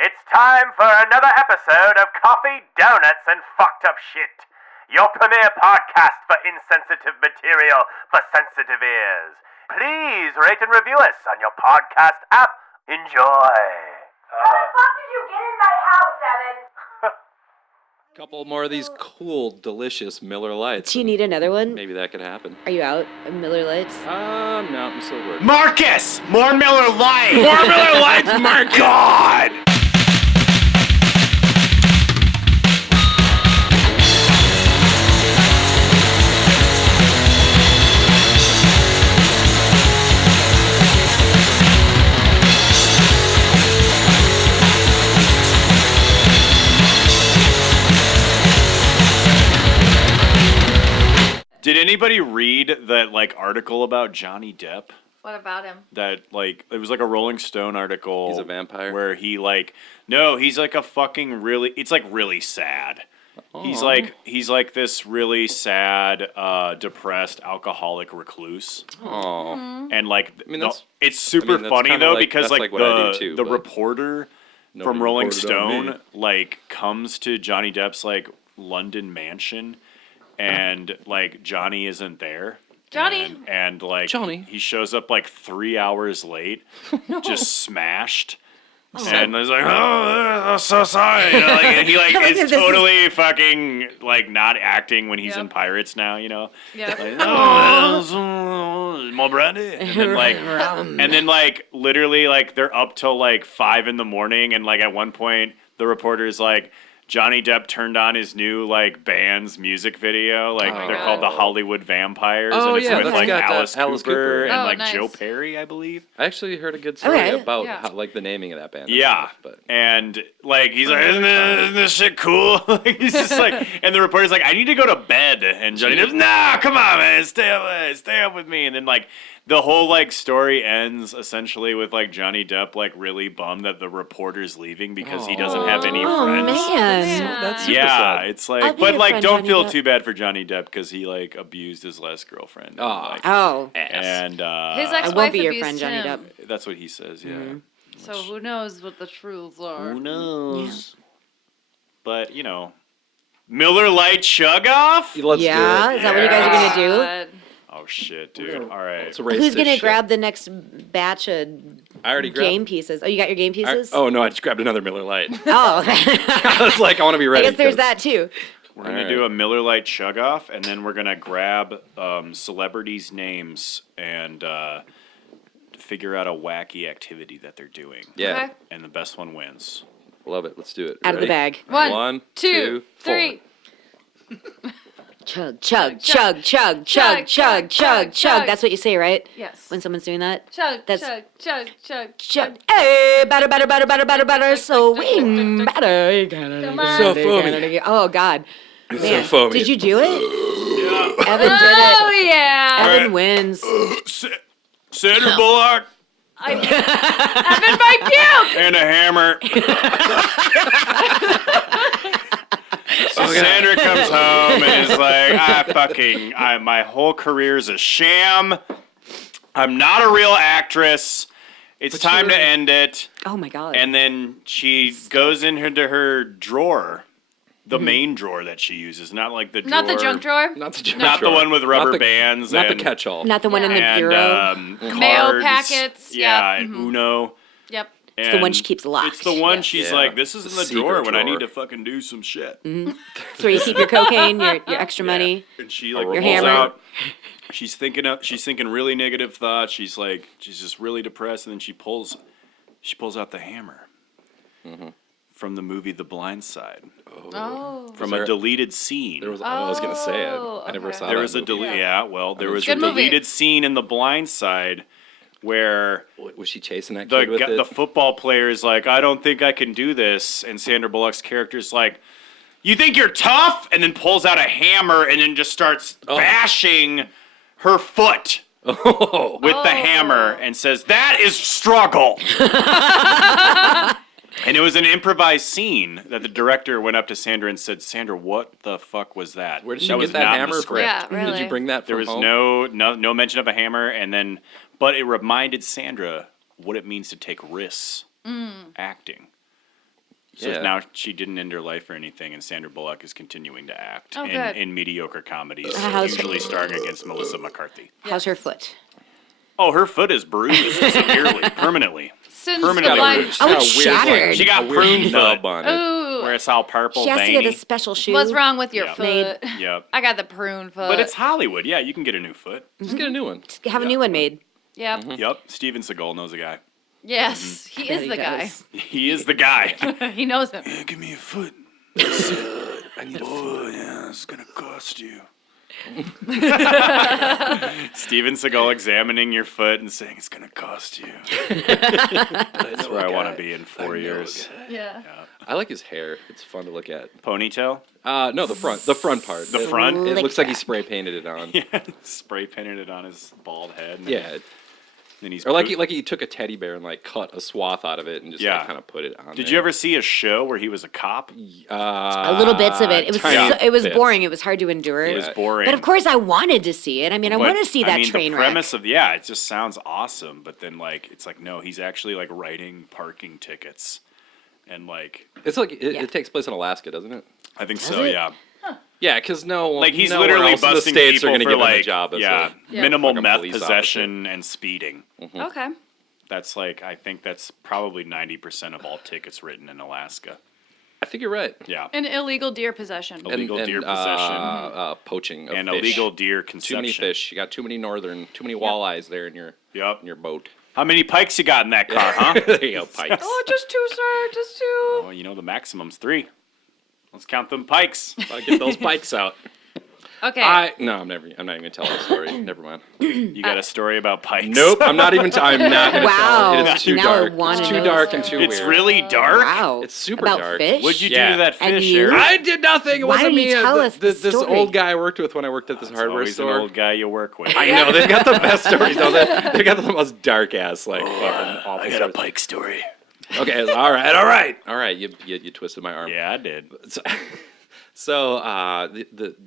It's time for another episode of Coffee, Donuts, and Fucked Up Shit. Your premiere podcast for insensitive material for sensitive ears. Please rate and review us on your podcast app. Enjoy. How the fuck did you get in my house, Evan? Couple more of these cool, delicious Miller Lights. Do you need another one? Maybe that could happen. Are you out of Miller Lights? No, I'm still working. Marcus! More Miller Lite! More Miller Lights, Marcus! God! Did anybody read that article about Johnny Depp? What about him? That it was a Rolling Stone article. He's a vampire? Where he no, he's a fucking really. It's really sad. Aww. He's this really sad, depressed, alcoholic recluse. Aww. And it's super funny though because the reporter from Rolling Stone comes to Johnny Depp's London mansion. And Johnny isn't there. Johnny. And Johnny. He shows up 3 hours late, just smashed. Oh. And he's like, oh, I'm so sorry. And he is totally fucking not acting when he's in Pirates now, you know. Yeah. More brandy. And then literally they're up till 5 a.m. and at one point the reporter's Johnny Depp turned on his new band's music video. They're called the Hollywood Vampires. Oh, and it's yeah, with that's got Alice Cooper and nice. Joe Perry, I believe. I actually heard a good story about Yeah. how, the naming of that band. Yeah. But And he's isn't this shit cool? He's just and the reporter's I need to go to bed. And Johnny Depp's, nah, come on, man, stay up with me. And then the whole story ends essentially with Johnny Depp really bummed that the reporter's leaving because he doesn't have any Oh, friends. man. that's super Yeah, sad. it's I'll be but your friend, don't Johnny feel Depp. too bad for Johnny Depp because he abused his last girlfriend. Aw. Oh. And His I ex-wife won't be your abused friend, Johnny him. Depp. that's what he says. Yeah. So who knows what the truths are? Who knows? But Miller Lite chug off. Let's Yeah? do it. Is that what you guys are going to do? God. Oh shit, dude! All right. Let's erase Who's this going to shit. grab the next batch of I already grabbed. game pieces? Oh, you got your game pieces? Oh, no, I just grabbed another Miller Light. Oh. I was I want to be I ready. guess there's that too. We're gonna do a Miller Lite chug off, and then we're gonna grab celebrities' names and figure out a wacky activity that they're doing. Yeah, Okay. And the best one wins. love it. Let's do it. Out of the Ready? bag. One, two, two, three. Chug, chug, chug, chug, chug, chug, chug, chug. That's what you say, right? Yes. When someone's doing that? Chug, That's- chug, chug, chug, Chug. Hey, batter, batter, batter, batter, batter, batter, so wing, batter. Come on. So foamy. Oh, God. It's Man, so foamy. did you do it? Yeah. Evan did it. Oh yeah. Evan Alright. wins. Sandra Bullock Evan might puke. and a hammer. So Sandra comes home and is my whole career is a sham. I'm not a real actress. It's time to end it. Oh, my God. And then she goes into her drawer, the main drawer that she uses, not the drawer. Not the junk drawer. Not the, Not the one with rubber Not the- bands. Not and, the catch-all. Not the one in the and, bureau. Mail cards. packets, Yeah, yep, and Uno. Yep. It's the one And she keeps locked. It's the one Yes. she's Yeah. this is in The the secret drawer when I drawer. need to fucking do some shit. It's where you keep your cocaine, your extra Yeah. money. And she Your pulls hammer. out. She's thinking really negative thoughts. She's just really depressed, and then she pulls out the hammer from the movie The Blind Side, Oh. from there- a deleted scene. There was, I was going to say it. I never okay. saw There that was a movie. there was a Good movie. deleted scene in The Blind Side where Was she chasing that kid with it? the football player is I don't think I can do this, and Sandra Bullock's character's you think you're tough, and then pulls out a hammer and then just starts bashing her foot Oh. with the hammer and says, "That is struggle." And it was an improvised scene that the director went up to Sandra and said, "Sandra, what the fuck was that? Where did she that get was that not in the hammer from? script." Yeah, Did really. you bring that from There was home? no mention of a hammer, and then but it reminded Sandra what it means to take risks acting. So Yeah. now she didn't end her life or anything, and Sandra Bullock is continuing to act Oh, good. in mediocre comedies, How's- usually starring against Melissa McCarthy. How's her foot? Oh, her foot is bruised severely, permanently. Since Permanently the bruised. Oh, Got a it's weird, like, shattered. She got a weird prune nub foot. on it. Ooh, Where it's all purple, She has to veiny. get a special shoe. what's wrong with your Yeah. foot? Yep. I got the prune foot. But it's Hollywood. Yeah, you can get a new foot. Just get a new one. Have a new one made. Yep. Yep. Steven Seagal knows a guy. Yes, he Bet is he the guy. does. He is the guy. He knows him. Give me a foot. I need a foot. Yeah, it's gonna cost you. Steven Seagal examining your foot and saying it's gonna cost you. That's where I want to be in 4 years. Yeah. I like his hair. It's fun to look at. Ponytail. No, the front part. The front? It Slick looks like he back. spray painted it on. Yeah, spray painted it on his bald head. Yeah. Then he's Or like poop- he took a teddy bear and like cut a swath out of it and just Yeah. like, kind of put it on. Did you ever see a show where he was a cop? A little bits of it. It was tiny it was bits. boring. It was hard to endure. It was Yeah. boring. But of course, I wanted to see it. I mean, I want to see that train the wreck. premise of it just sounds awesome. But then it's like no, he's actually like writing parking tickets, and like It's like it, Yeah. it takes place in Alaska, doesn't it? I think Does so. it? Yeah, Yeah, because like he's nowhere literally else in the busting states people are going to for give him a like job as yeah, Yeah. minimal fucking meth police possession and speeding. Okay. That's like I think that's probably 90% of all tickets written in Alaska. I think you're right. Yeah, An illegal deer possession. Illegal deer possession. Poaching of and fish. illegal deer Too consumption. many fish. You got too many walleyes there in your Yep. boat. How many pikes you got in that car, huh? There you go, pikes. Oh, just two, sir. Just two. Well, the maximum's 3. Let's count them pikes. Gotta get those pikes out. Okay. I'm not even gonna tell that story. Never mind. You got a story about pikes? Nope, I'm not even. I'm not gonna Wow. tell it. It is too Now I dark. wanna It's too know dark this and too It's weird. really dark. Wow. It's super About dark. fish? What'd you do Yeah. to that And fish, you? Eric? I did nothing. It Why wasn't don't you me. tell us the This story? old guy I worked with when I worked at this hardware Always store. an old guy you work with. I know they got the best stories. Though they got the most dark ass fucking awful I got a stories. pike story. Okay, all right. You twisted my arm. Yeah, I did. So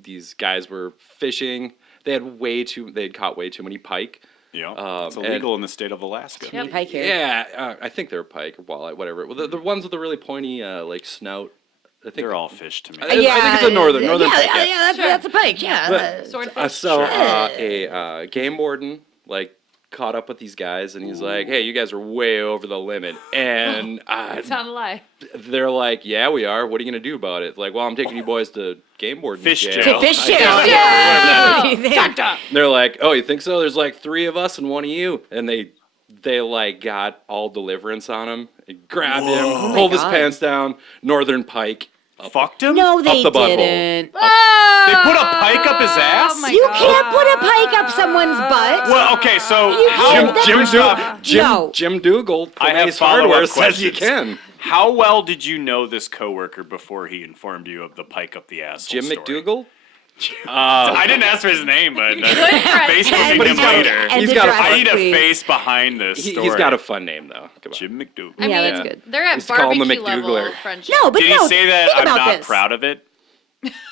these guys were fishing. They'd caught way too many pike. Yeah, it's and- illegal in the state of Alaska. Yep. Pike here. Yeah, I think they're pike or walleye, whatever. Well, the ones with the really pointy like snout. I think They're all fish to me. I think it's a northern pike. Yeah, that's a pike. Yeah. But- Swordfish. So a game warden caught up with these guys and he's like, "Hey, you guys are way over the limit." And It's not a lie. they're like, "Yeah, we are. What are you gonna do about it?" Like, "Well, I'm taking you boys to game warden Fish jail." jail. To fish I jail. guess. Yeah. They're like, "Oh, you think so? There's like 3 of us and 1 of you," and they like got all deliverance on him. They grabbed him, pulled his God. pants down, northern pike. Fucked him? No, they the butthole. didn't. They put a pike up his ass? Oh my You God. can't put a pike up someone's butt. Well, okay, so can't. Jim Dougal from I have Ace follow-up Hardware says you questions. can. how well did you know this coworker before he informed you of the pike up the ass? Jim McDougal? I didn't ask for his name, but Good friend. Facebooking But him he's got a- later. And He's the got a- dress, I need a please. face behind this story. He's got a fun name though. Come on. Jim McDougal. I Yeah, mean, that's good. They're at Just call him the barbecue level McDougler. friendship. No, but Did no. he say that think I'm about not this. proud of it?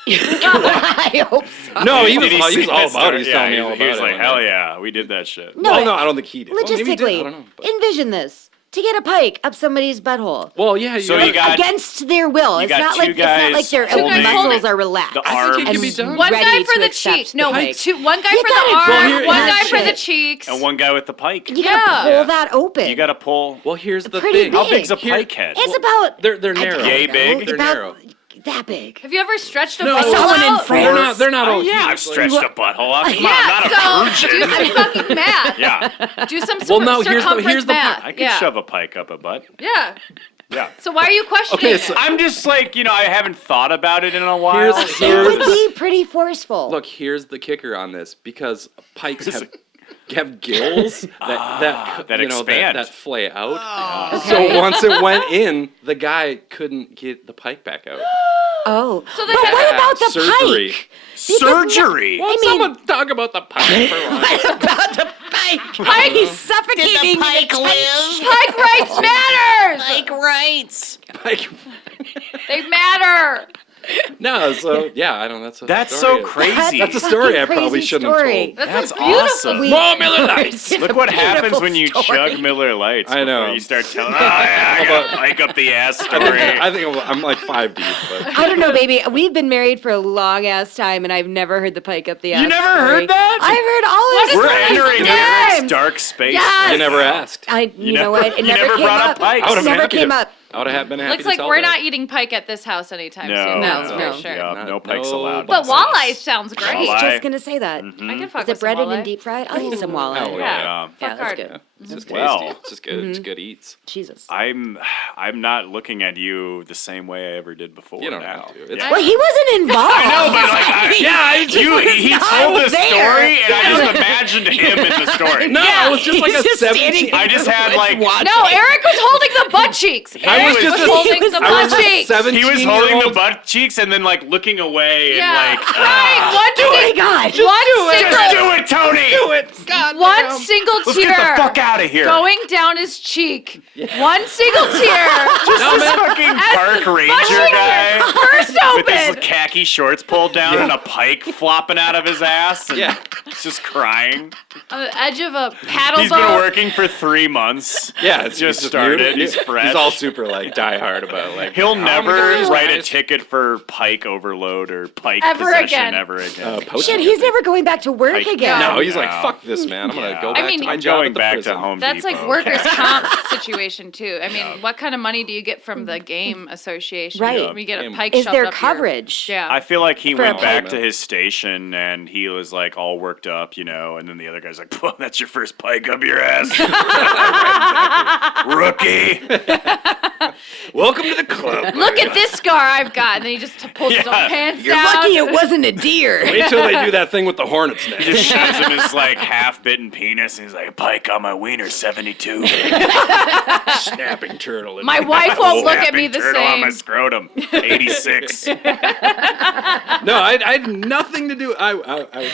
I hope so. No, he was Did all say about that it. He's story? telling me Yeah, all about he was it. like, hell yeah, we did that shit. No, Well, no, I don't think he did. Well, maybe he did. I Logistically, don't know. But- envision this. To get a pike up somebody's butthole. Well, yeah. So got- you got Against their will. It's got not two like guys their holding muscles are relaxed. the I think it arms can be done. One ready guy for to the accept cheeks. the No, pike. one guy You for the gotta arm. pull here- One here's guy the for the shit. cheeks. and one guy with the pike. You gotta Yeah. pull that open. You gotta pull. Well, here's the Pretty thing. big. How big's a Here- pike head? It's about They're narrow. Yay big? They're about narrow. that big. Have you ever stretched a No, butthole someone in out? France. They're not all. Yeah, huge. I've stretched a butthole out. Come on, Yeah, I'm not a so do virgin. some fucking math. Yeah, Do some Well, no, here's the- circumference here's the math. I could yeah. shove a pike up a butt. Yeah. Yeah. So why are you questioning Okay, it? so- I'm just like, I haven't thought about it in a while. Here's- It would be pretty forceful. Look, here's the kicker on this because pikes have gills that that you know, expand. that flay out. So once it went in, the guy couldn't get the pike back out. Oh. So they but had what about the surgery. pike? Surgery. Won't mean- someone talk about the pike for once? What about the pike? Pike- He's suffocating. Pike live? Pike rights matters. Pike rights. Pike. They matter. No, so yeah, I don't. That's story. so crazy. That's a story I Fucking probably crazy shouldn't story. have told. That's That's a beautiful. awesome. More Miller Lights. It's Look a what happens beautiful when you story. chug Miller Lights. I know. before You start telling, oh yeah, I got Pike up the ass story. I think I'm like 5 deep. But. I don't know, baby. We've been married for a long ass time, and I've never heard the pike up the ass. You never story. heard that? I've heard all his We're stories. entering Yes. Eric's dark space. Yes. You never asked. You know what? It you never never came brought up. up Pike. I would've It been never happy came to- up. I would have been happy Looks to like tell we're that. not eating pike at this house anytime No, soon. That's no. for sure. Yeah, no Pikes No. allowed. But in this house. walleye sounds great. Walleye. Just gonna say that. I can fuck Is with it breaded some and walleye. deep fried? I'll eat some walleye. Oh, Yeah. Yeah. Fuck Yeah, that's hard. good. It's just Well. tasty. It's just good. It's good eats. Jesus. I'm not looking at you the same way I ever did before. You don't now. have to. It's Yeah. Well, he wasn't involved. I know, but like, he not told the there. story, and I just imagined him in the story. No, Yeah, I was just like he's a just 17. standing I just had like No, Eric was holding the butt cheeks. I Eric was just holding he was- the I butt was a cheeks. 17 he was holding the year old. butt cheeks and then like looking away Yeah. and like Right. Oh my God. just do it, Tony. Do it. God. One single Let's tear get the fuck out of here. going down his cheek. One single tear. Just this fucking park ranger cheeks guy Burst with his open. khaki shorts pulled down and a pike flopping out of his ass. And Yeah. he's just crying. On the edge of a paddle He's been boat. working for 3 months. Yeah, it's Just he's started. new. He's fresh. He's all super like die hard about like. He'll "Oh my never God, write a guys." ticket for pike overload or pike Ever possession again. ever again. Poaching. Shit, he's never going back to work Pike- again. No, he's like, No. fuck this, man. I'm gonna go Yeah. back I mean, to my I'm job going at the back prison. to Home That's Depot. like workers' comp situation too. I mean, what kind of money do you get from the game association? Right. We get a Game. pike Is shoved there up your- coverage? Yeah. I feel like he For a went back pike. to his station and he was like all worked up, you know, and then the other guy's like, "Well, that's your first pike up your ass, rookie." Welcome to the club. Look at this scar I've got, and then he just pulls his Yeah. own pants You're down. lucky it wasn't a deer. Wait till they do that thing with the hornet's nest. Just shows him his like half-bitten penis, and he's like, "A pike on my wiener, 72." Snapping turtle. in My my- wife won't look at Snapping me the turtle on my same. scrotum, 86. No, I had nothing to do. I would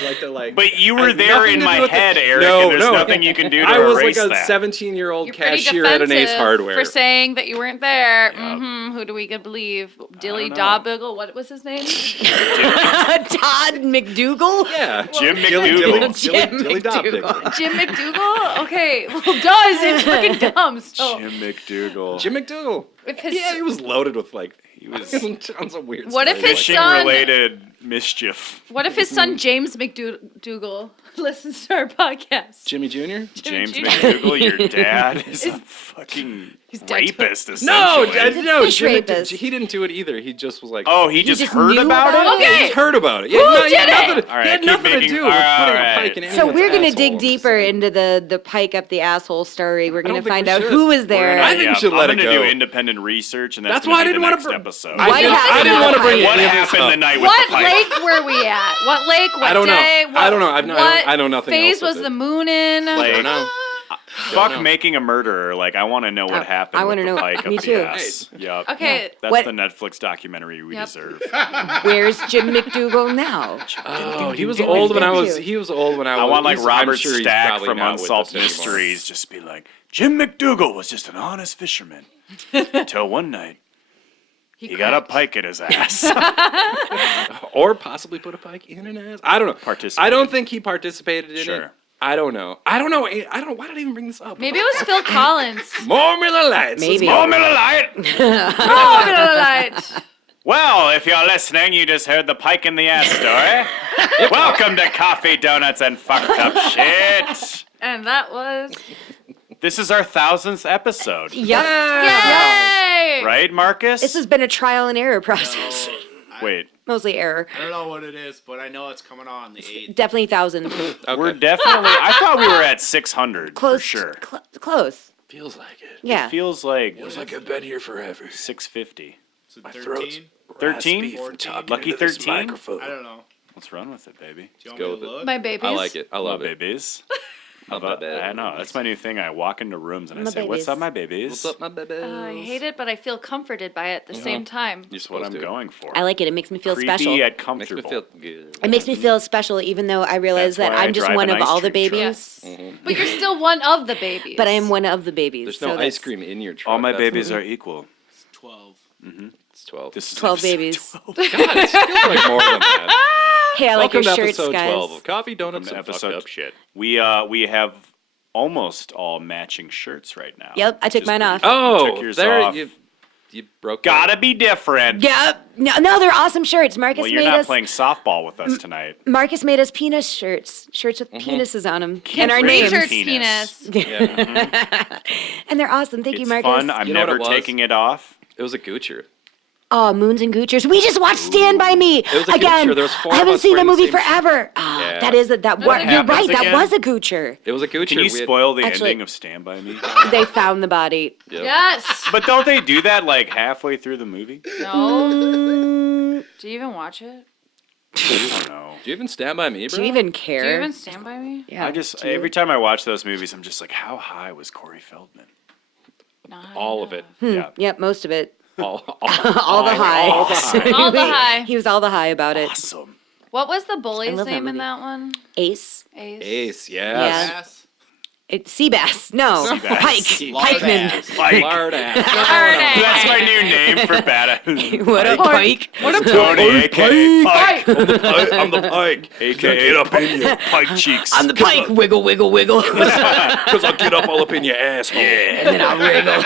like to like. But you I were had there nothing in to my do with head, the- Eric, No, and there's no. nothing you can do to I was erase like a that. 17-year-old You're pretty cashier at an Ace defensive Hardware. for saying that you weren't there. Who do we believe? Dilly know. Dobbigle? What was his name? Todd McDougal? Yeah. Jim Dilly McDougal. Dilly Dobbigle. Jim McDougal? Okay. Well, duh, it's freaking dumb. So, Jim McDougal. Jim McDougal. if his, Yeah, he was loaded with like He was tons of weird. What if stories his like son- fishing-related mischief. what if his son James McDougal listens to our podcast? Jimmy Jr. James Jr. McDougal, your dad, is a fucking dead. rapist, No, essentially. no, fish Jimmy, rapist. he didn't do it either. He just was like, Oh, he just just heard knew about about it? it? he Okay. just heard about it. Yeah, Who he had did it? nothing, All right, he had keep nothing to making- do all with right, putting all a right. pike in So anyone's we're gonna asshole. dig deeper into the pike up the asshole story. We're don't gonna think find we out should. who was We're there. gonna- I think we should let I'm it gonna do go. independent research, and that's That's why I gonna be didn't the wanna next br- episode. I What didn't- happened I didn't with want to the bring pike? What any of this happened up. the night with What the pike? lake were we at? What lake? What I don't know. day? What, I don't know. I know nothing phase else with was it. the moon in? Like, I don't know. Fuck know. making a murderer. Like, I want to know what happened I with wanna the know. pike Me up too. the ass. Yep. Okay. That's What- the Netflix documentary we Yep. deserve. Where's Jim McDougal now? Oh, he was ding, old ding, when I ding, was. ding. He was old when I was. I want like I'm Robert sure he's Stack probably from not with Unsolved us anymore. Mysteries just be like, Jim McDougal was just an honest fisherman. Until one night, he got a cracked. pike in his ass. Or possibly put a pike in an ass. I don't know. Participated. I don't think he participated in it. Sure. I don't know. I don't know. Why did I even bring this up? Maybe it was Phil Collins. More Miller Lights. Maybe. More Miller Lite. Oh, Miller Lite. Well, if you're listening, you just heard the pike in the ass story. Welcome to Coffee, Donuts, and Fucked Up Shit. And that was. This is our 1000th episode, Yep. Yay! right, Marcus? This has been a trial and error process. Wait, Mostly error. I don't know what it is, but I know it's coming on the 8th. Definitely 1,000. Okay. we're definitely. I thought we were at 600 Close. for sure. Close. Feels like it. Yeah. Feels like Like I've been here forever. 650. So My 13? throat's 13? raspy from talking Lucky into this 13? microphone. I don't know. Let's run with it, baby. Do you want go me with to it. look? My babies. I like it. I love My it. babies. Love my babies. I know. That's my new thing. I walk into rooms and I My say, "What's babies. up, my babies?" What's up, my baby? I hate it, but I feel comforted by it at the same time. You're That's what I'm supposed to. going for. I like it. It makes me feel Creepy special. yet Makes comfortable. me feel good. It makes me feel special, even though I realize That's that why I I'm just drive one an of ice all the cream truck. babies. But you're still one of the babies. But I am one of the babies. There's so no that's- ice cream in your truck. All my that's babies the- are equal. 12. It's 12. This is 12 episode babies. 12. God, it feels like more than that. Hey, I like Welcome your to shirts, episode guys. 12 of Coffee, Donuts, and Episode- Fucked Up Shit. We have almost all matching shirts right now. Yep, I took mine off. Oh, took yours there off. you broke. Gotta be different. Yep. No, they're awesome shirts. Marcus Well, you're made not us. playing softball with us tonight. Marcus made us penis shirts with penises on them, and our Raise names. your T-shirts, penis. penis. Yeah, And they're awesome. Thank you, It's Marcus. fun. I'm You know what never it was? taking it off. it was a Goocher. Oh, Moons and Goochers. We just watched Stand By Me was a again. Goocher. There was 4 I of haven't us seen that wearing the movie same forever. Oh, Yeah. that is that. You're happens right. That again? was a Goocher. It was a Goocher. Can you We had- spoil the Actually- ending of Stand By Me? They found the body. Yep. Yes. But don't they do that like halfway through the movie? No. Mm, Do you even watch it? I don't know. Do you even stand by me, bro? do you even care? Do you even stand by me? Yeah. I just do you? every time I watch those movies, I'm just like, how high was Corey Feldman? Not all of enough. it? Yeah, Yep, most of it. All All the high. all the high. All the high. He was all the high about it. Awesome. What was the bully's love that name in movie. that one? Ace. Ace. Ace, Yeah. yes. Ass. Seabass. No. Seabass. Pike. Lard Pikeman. ass. Like, Lard ass. Darn that's it. my new name for badass. What up, Pike? What up, Tony? AKA Pike. I'm the Pike. AKA up in your Pike cheeks. I'm the Pike. Wiggle, wiggle, wiggle. Because I'll get up all up in your asshole. Yeah. And then I'll wriggle.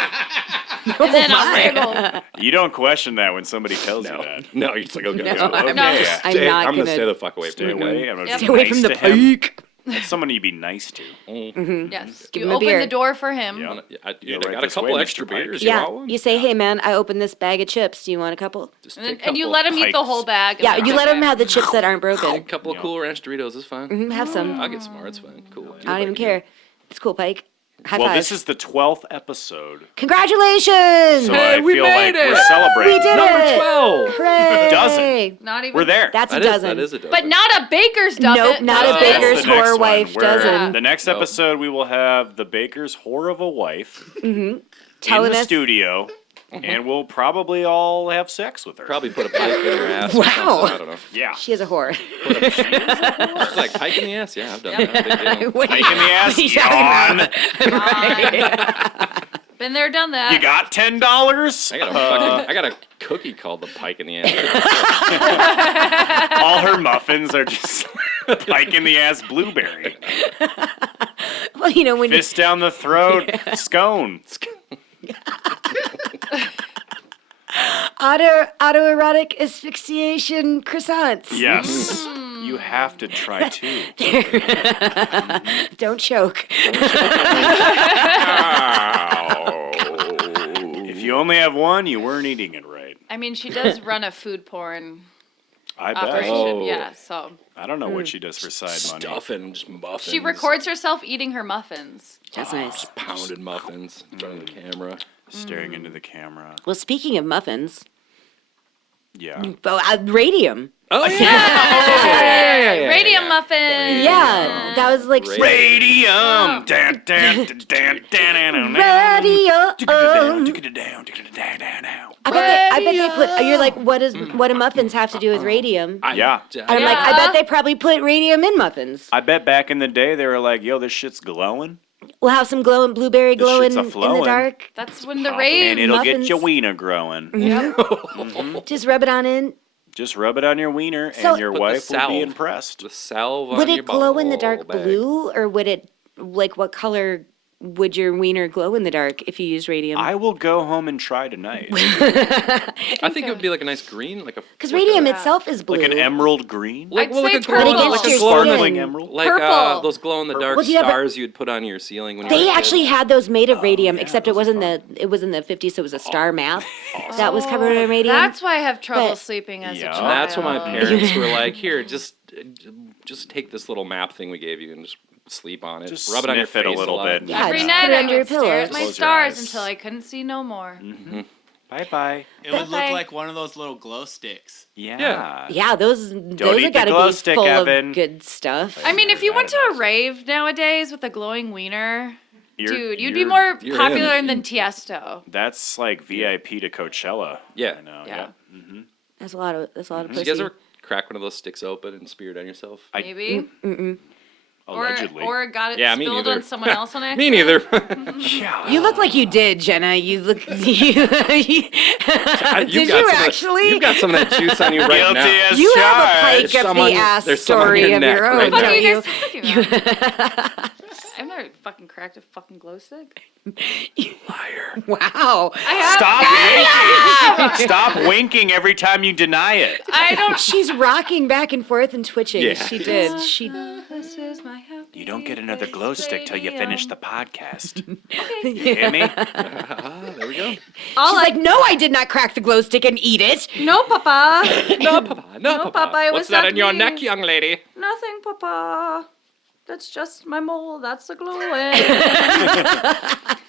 And then I'll wriggle. You don't question that when somebody tells you that. No, you're just like, okay. No, so- I'm No. Yeah. I'm Stay- not I'm gonna gonna stay the fuck away Stay from that away. guy. I'm gonna Yep. be stay away nice from the to him. Pike. That's someone you be nice to. Yes. Give You him a open beer. the door for him. Yeah. I Yeah, got right a this couple way, extra Mr. Pike. beers. You Yeah, want one? you say, hey man, I opened this bag of chips. Do you want a couple? Just And, take then, and you couple- let him eat the Pikes. whole bag. Yeah, you let him have the chips that aren't A broken. couple Yeah. Cool Ranch Doritos is fine. Have some. I'll get some more. It's fine. Cool. I don't even care. It's cool, Pike. High Well, five. this is the 12th episode, Congratulations! so Hey, I we feel made like it! we're celebrating. We did Number it! 12. Hooray! Dozen. Not even. We're there. That's a That is dozen. a dozen. But not a baker's dozen. Nope, not a That's baker's the next whore one, wife where dozen. The next Nope. episode, we will have the baker's whore of a wife in Telling the us. studio, and we'll probably all have sex with her. Probably put a pike in her ass. Wow. Or something. I don't know. Yeah. She is a whore. It's like pike in the ass. Yeah, I've done that. Big deal. What are Pike in the ass. what are you talking Yawn. about? Been there, done that. You got $10? I got a cookie called the pike in the ass. All her muffins are just pike in the ass blueberry. Well, you know when you, Fist down the throat, scone. autoerotic asphyxiation croissants. Yes. You have to try two. Don't choke. If you only have one, you weren't eating it right. I mean, she does run a food porn I bet. operation. Oh. Yeah, so I don't know what she does for side money. Stuffing, just muffins. she records herself eating her muffins. That's nice. Pounded muffins in front of the camera. Staring into the camera. Well, speaking of muffins, Yeah. Radium. Oh yeah. Radium muffin. Yeah, that was like Radium. Dan, dan, dan, dan, dan, radio. dan, dan. I bet they put. You're like, what do muffins have to do with radium? Yeah. And I'm like, I bet they probably put radium in muffins. I bet back in the day they were like, yo, this shit's glowing. We'll have some glowing blueberry This glowing shit's in the a-flowing. dark. That's when the And rave. it'll get muffins. your wiener growing. Just rub it on in. Just rub it on your wiener So- and your Put the wife will be salve. impressed. The salve on Would your it glow in the ball dark bag. blue, or would it like what color would your wiener glow in the dark if you used radium? I will go home and try tonight. I think it would be like a nice green, like a. Because like radium a- itself is blue. Like an emerald green. Like, I'd well, like say a purple. glow, But like against a your sparkling Sparkling skin. emerald. Like Purple. those glow in the dark Well, do you have a- stars you'd put on your ceiling when you were They a kid. actually had those made of radium, yeah, except it those are wasn't it was in the 50s, so it was a star map that was covered in radium. That's why I have trouble But- sleeping as Yeah. a And child. That's when my parents were like, "Here, just take this little map thing we gave you and just sleep on it. Just Rub it on your sniff it a face little lot." bit. Yeah, Every just night put it I under your would stare at pillows. my Close your stars eyes. until I couldn't see no more. Bye bye. It would look Bye-bye. like one of those little glow sticks. Yeah. Yeah, those eat have the got to glow be stick, full Evan. of good stuff. I mean, if you went to Bad a enough. rave nowadays with a glowing wiener, dude, you'd be you're- more you're popular in. than Tiesto. That's like VIP to Coachella. Yeah. I know. Yeah. That's a lot of Did pussy. you guys ever crack one of those sticks open and spear it on yourself? Maybe. Allegedly. Or got it Yeah, me spilled neither. on someone else on Me accident. neither. yeah. You look like you did, Jenna. You look. You've Did got you some actually? You've got some of that juice on you right Guilty now. as You have a charged. pike There's up some the on your- ass there's some on story your of neck your own, right What now. are don't you you? guys talking about? I've never fucking cracked a fucking glow stick. Liar. Wow. I have. Stop winking every time you deny it. I don't. She's rocking back and forth and twitching. Yeah. She did. She. This is my happy You don't get another glow stick till you finish the podcast. Okay. You hear me? There we go. She's like, no, I did not crack the glow stick and eat it. No, Papa. No, Papa. No, No, Papa. Papa, it What's was that not in your me. neck, young lady? Nothing, Papa. That's just my mole. That's a glowing.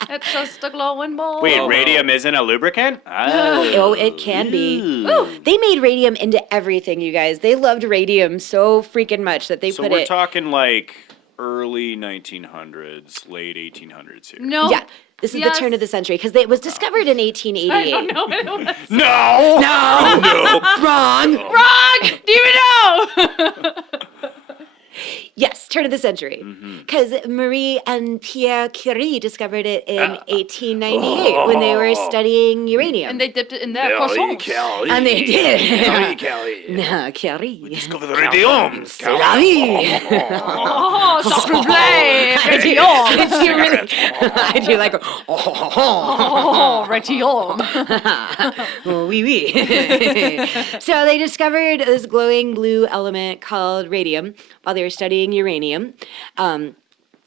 It's just a glowing ball. Wait, Oh. radium isn't a lubricant? Oh, it can be. Ooh. They made radium into everything, you guys. They loved radium so freaking much that they So put we're it. talking like early 1900s, late 1800s here. No. Yeah, this is Yes. the turn of the century because it was discovered in 1888. I don't know. I don't know. No! No, wrong. Wrong. Do you even know? Yes, turn of the century. Because Marie and Pierre Curie discovered it in 1898 when they were studying uranium. And they dipped it in their croissants. And they did. No, Curie. Discover the radium. C'est la vie. Oh, s'il vous plaît. Radium. It's you really. I do like. Oh, radium. Oh, oui, oui. So they discovered this glowing blue element called radium while they were studying uranium. And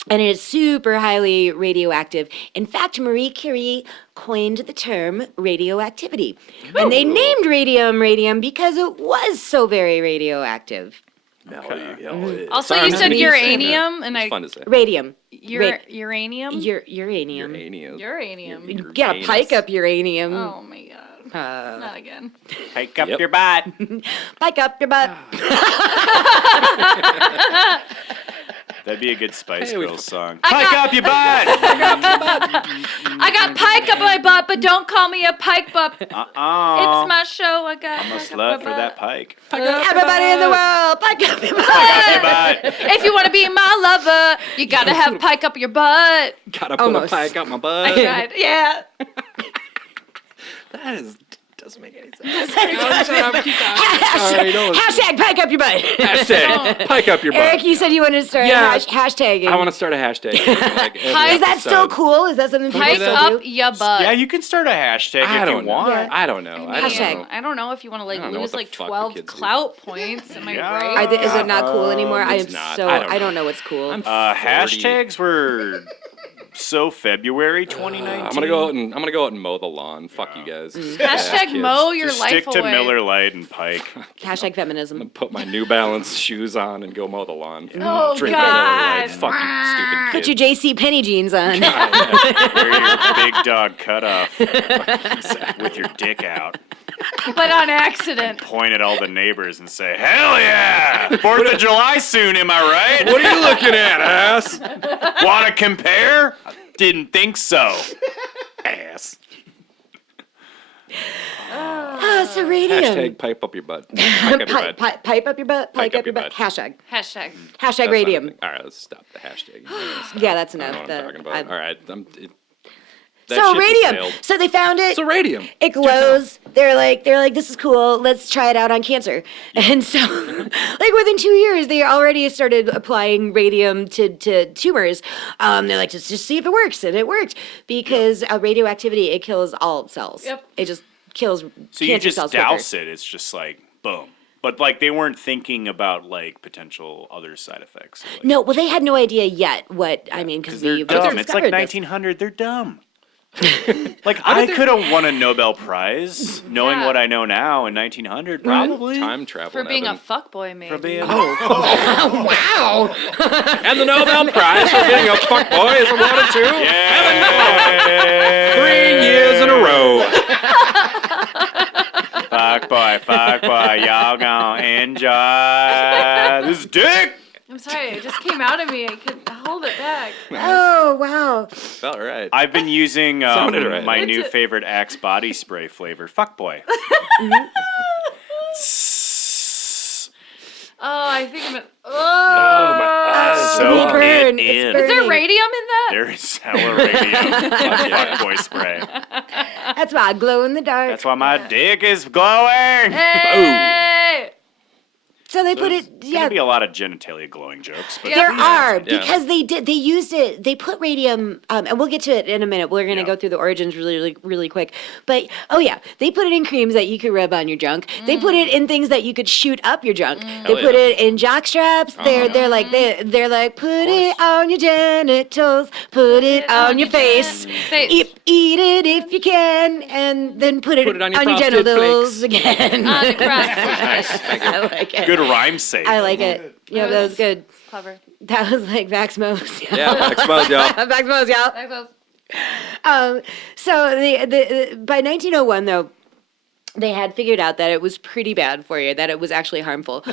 it is super highly radioactive. In fact, Marie Curie coined the term radioactivity. And they named radium because it was so very radioactive. Also, you Sorry, said I'm uranium, and It's I fun to say. Radium. uranium. Uranium. Uranium. Uranium. You gotta pike up uranium. Oh my god. Not again. Take up Yep. your butt. Pike up your butt. That'd be a good Spice Hey, we- Girls song. I Pike got- up your butt! I got pike up my butt, but don't call me a pike butt. It's my show. I got I'm a pike up slut my for that butt. pike. Everybody in the world, pike up your butt. Pike up your butt. If you want to be my lover, you gotta have pike up your butt. Gotta put Almost. a pike up my I butt. tried. Yeah. That doesn't make any sense. Sorry, no, Hashtag pike up your butt. Hashtag pike up your butt. Eric, you said you wanted to start Yeah. hashtagging. I want to start a hashtag. Like, every Is that still episode. cool? Is that something people Pike still up do? your butt. Yeah, you can start a hashtag I if don't you know. want. Yeah. I don't know. I don't Hashtag. know. I don't know if you want to I don't know lose what the like fuck the 12 kids do. clout points. Am I Yeah. right? Is it not cool anymore? I am it's not. so. I don't know. what's cool. I'm 40. Hashtags were so February 2019. I'm gonna go out and mow the lawn. Fuck you guys. Hashtag Kids. mow your Just life stick to away. Miller Lite and Pike. Hashtag feminism. Put my New Balance shoes on and go mow the lawn. Oh, Drink my Miller God. Lite. Fuck you, stupid Put kids. your J.C. Penney jeans on. Wear your big dog cut off with your dick out. But on accident. Point at all the neighbors and say, "Hell yeah! 4th of July soon, am I right? What are you looking at, ass? Want to compare? Didn't think so." Ass. So radium. Hashtag pipe up your butt. Pipe up your butt. Pipe up your butt. Pike Pike up your butt. Hashtag. Hashtag. Hashtag That's not a radium. thing. All right, let's stop the hashtag. Yeah, that's I don't enough. know what I'm talking about. All right. That So ship has radium. sailed. So they found it. So radium. It glows. They're like, this is cool. Let's try it out on cancer. And so, like within 2 years, they already started applying radium to tumors. They're like, just see if it works, and it worked because radioactivity it kills all cells. Yep. It just kills So you cancer just cells douse quicker. it. It's just like boom. But like they weren't thinking about like potential other side effects. Like, No, well, they had no idea yet what I mean because they're we dumb. It's like discovered this. 1900. They're dumb. Like I could have won a Nobel Prize knowing Yeah. what I know now in 1900. Probably. Time travel. For being a fuckboy, maybe. For being- Wow. And the Nobel Prize for being a fuckboy is awarded to Yeah. 3 years in a row. Fuck boy, y'all gonna enjoy this dick. I'm sorry, it just came out of me. I couldn't hold it back. Oh, wow. Felt right. I've been using Sounded right. my It's new a- favorite Axe body spray flavor, Fuckboy. Oh, I think I'm. So We burn. it It's in. burning. Is there radium in that? There is hella radium on Fuckboy spray. That's why I glow in the dark. That's why my dick is glowing. Hey! So they put There's it, gonna be a lot of genitalia glowing jokes, but There are Yeah. because they used it. They put radium, and we'll get to it in a minute. We're gonna go through the origins really quick. But they put it in creams that you could rub on your junk. They put it in things that you could shoot up your junk. They Hell put yeah. it in jock straps. They're like put it on your genitals, put it on your face. Eat it if you can, and then put it on your frosted genitals flakes. again. On the crust. I like it. good rhyme save. I like it. Yeah, that was good. Clever. That was like Vaxmos. Yeah, expose y'all. Vaxmos, y'all. So by 1901 though, they had figured out that it was pretty bad for you, that it was actually harmful.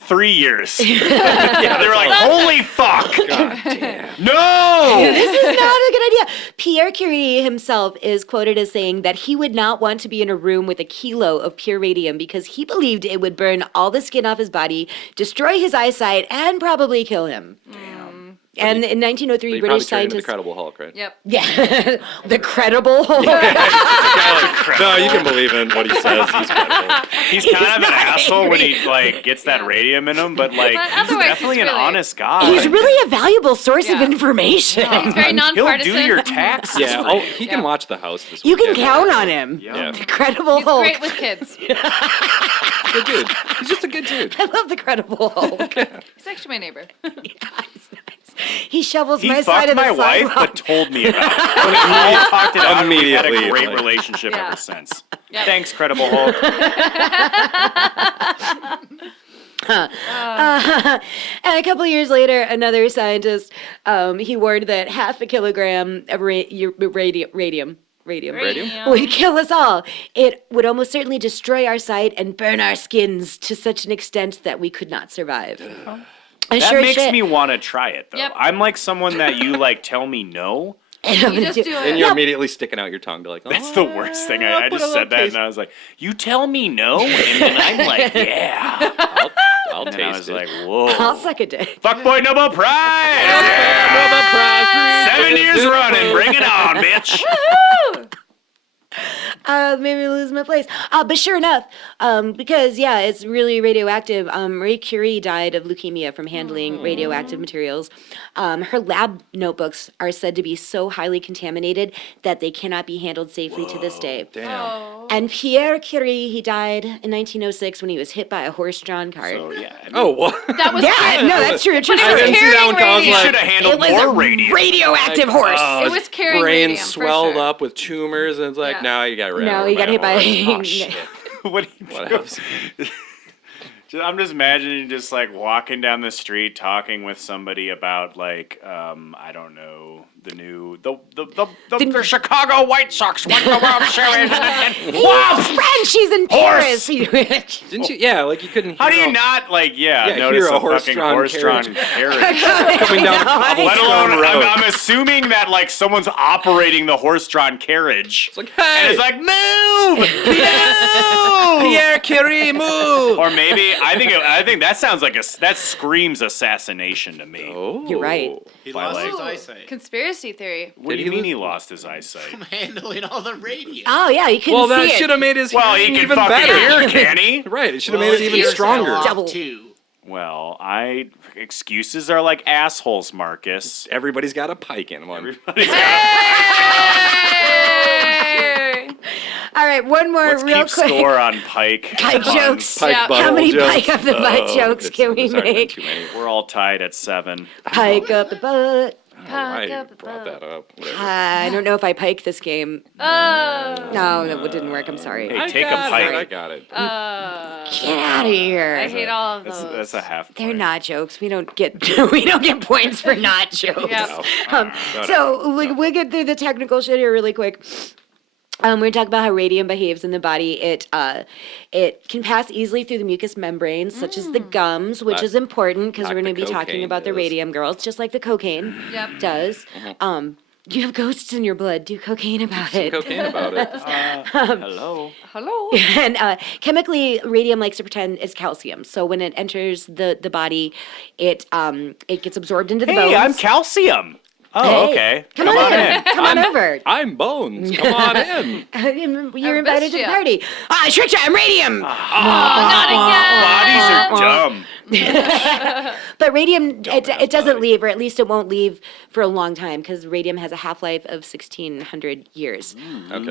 3 years. Yeah, they were like, holy fuck. God damn. No. This is not a good idea. Pierre Curie himself is quoted as saying that he would not want to be in a room with a kilo of pure radium because he believed it would burn all the skin off his body, destroy his eyesight, and probably kill him. And in 1903, He British probably turned into the scientists. Incredible Hulk, right? Yep. Yeah, the credible. No, you can believe in what he says. He's credible. He's kind of an not asshole when angry. he like gets that radium in him, but like But he's otherwise, definitely he's an really- honest guy. He's really a valuable source of Yeah. information. He's very He'll nonpartisan. do your taxes. Yeah, for oh, you. he can watch the house this You can weekend. count on him. Yeah. The credible He's Hulk. great with kids. Good dude. He's just a good dude. I love the credible Hulk. He's actually my neighbor. Yeah, he's nice. He shovels He my side fucked of the my wife, sidewalk. but told me about it. But we all talked it out, and we've had a Immediately, great like- relationship Yeah. ever since. Yep. Thanks, Credible Hulk. And a couple years later, another scientist, he warned that half a kilogram of radium would kill us all. It would almost certainly destroy our sight and burn our skins to such an extent that we could not survive. And That sure as makes shit, me want to try it, though. Yep. I'm like someone that you like tell me no. and I'm You gonna just do And it. you're immediately sticking out your tongue to like, oh, That's the worst thing. I put just a little said that, taste. and I was like, "You tell me no," and then I'm like, "Yeah." I'll And I taste was it. like, I'll "Whoa, suck a dick. fuckboy Nobel Prize! Nobel Prize. 7 years running, bring it on, bitch!" Made me lose my place. But sure enough, because it's really radioactive. Marie Curie died of leukemia from handling radioactive materials. Her lab notebooks are said to be so highly contaminated that they cannot be handled safely to this day. Damn. And Pierre Curie, he died in 1906 when he was hit by a horse-drawn cart. So yeah, I mean, Oh, what? That was Yeah, no, that's true. True But it I was story. didn't see that one. 'Cause I was carrying he like, should have handled It was more a radium. radioactive horse. It was carrying brain radium, for swelled sure. up with tumors, and it's like, Yeah. now you got rid No, he got hit by a Oh shit! What do you What do? else? I'm just imagining just like walking down the street talking with somebody about like I don't know the Chicago White Sox won the World Series. Wow! Frenchie's in Horse! Paris. Didn't you? Yeah, like you couldn't. How do hear you all- not like Yeah, notice hear a a fucking horse-drawn horse-drawn carriage? coming down I know. Let cobblestone alone, road? I'm assuming that like someone's operating the horse-drawn carriage. It's like, And hey, it's like, move! Move! Pierre Curie, move! Or maybe I think that sounds like that screams assassination to me. Oh, You're right. He By lost like- his eyesight Conspiracy theory. What do Did you he mean lose- he lost his eyesight? from handling all the radio. Oh yeah, you couldn't Well, that see should it. have made his Well, he hearing can even fucking better. hear, can he? Right, it should have Well, made it his even ears stronger. fell off, Double. too. Well, excuses are like assholes, Marcus. Everybody's got a pike in one. Hey! All right, one more Let's real keep quick. score on Pike. Pike puns. jokes. Pike Yeah. butthole How many jokes. pike up the butt jokes it's- can we there's already been make? too many. We're all tied at 7. Pike up the butt. I up the brought butt. that up. Whatever. I don't know if I piked this game. Oh. No, that didn't work. I'm sorry. Hey, I take a got pike. it, I got it. Get out of here. I hate all of That's, those. that's a half point. They're not jokes. We don't get points for not jokes. Yep. So we'll get through the technical shit here really quick. We're gonna talk about how radium behaves in the body. It can pass easily through the mucous membranes, such as the gums, which Like- is important because like we're gonna the be talking cocaine about the does. radium girls, just like the cocaine Yep. does. You have ghosts in your blood. Do cocaine about it. Cocaine about it. Hello. Hello. And chemically, radium likes to pretend it's calcium. So when it enters the body, it gets absorbed into the bones. Hey, I'm calcium. Oh, Hey, okay. Come on in. Come on over. I'm Bones. Come on in. You're invited to the ya. party. I tricked you. I'm Radium. Not again. Bodies are dumb. But radium, Dumbass it doesn't body. leave, or at least it won't leave for a long time, because radium has a half-life of 1,600 years. Okay.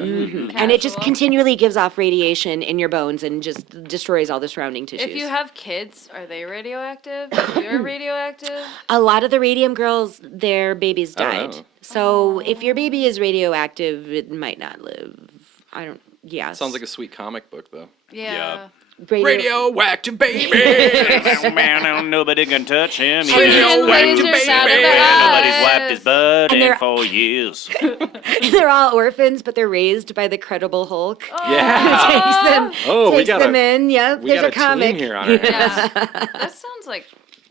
And it just Casual. continually gives off radiation in your bones and just destroys all the surrounding tissues. If you have kids, are they radioactive? You're radioactive? A lot of the radium girls, their babies Oh, died. no. So if your baby is radioactive, it might not live. Yeah. Sounds like a sweet comic book, though. Yeah. Radioactive baby. Man, nobody can touch him. And He's lasers out of their Nobody's eyes. wiped his butt And in they're- 4 years. They're all orphans, but they're raised by the Credible Hulk. Yeah. Takes them, Oh, we takes got them a in. Yep, we there's got a comic. team here on our hands. Yeah. That sounds like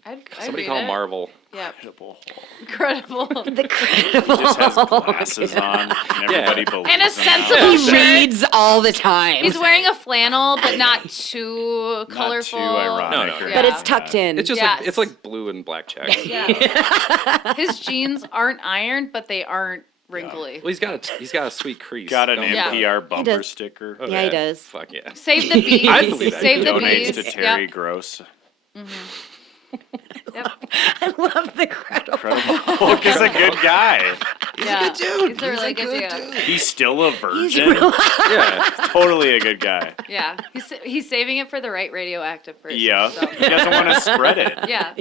I'd Somebody read call it. Marvel. Yeah. The Incredible. Credible He just has Hulk. glasses on, and everybody believes And a him sensible now. He shirt. reads all the time. He's wearing a flannel, but not too colorful. Not too ironic. No, or no. but Yeah. it's tucked in. It's just Yes. like it's like blue and black checks. Yeah. His jeans aren't ironed, but they aren't wrinkly. Well, he's got a sweet crease. Got an Don't- Yeah. NPR bumper does. sticker. Oh, Yeah, he does. Fuck yeah. Save the bees. I believe that. Save the Donates bees. to Terry Yep. Gross. Yep. I love the Credible Incredible Hulk is a good guy. Yeah. He's a dude. He's a really good dude. He's still a virgin. Yeah. Totally a good guy. Yeah. He's saving it for the right radioactive person. Yeah. So. He doesn't want to spread it. Yeah.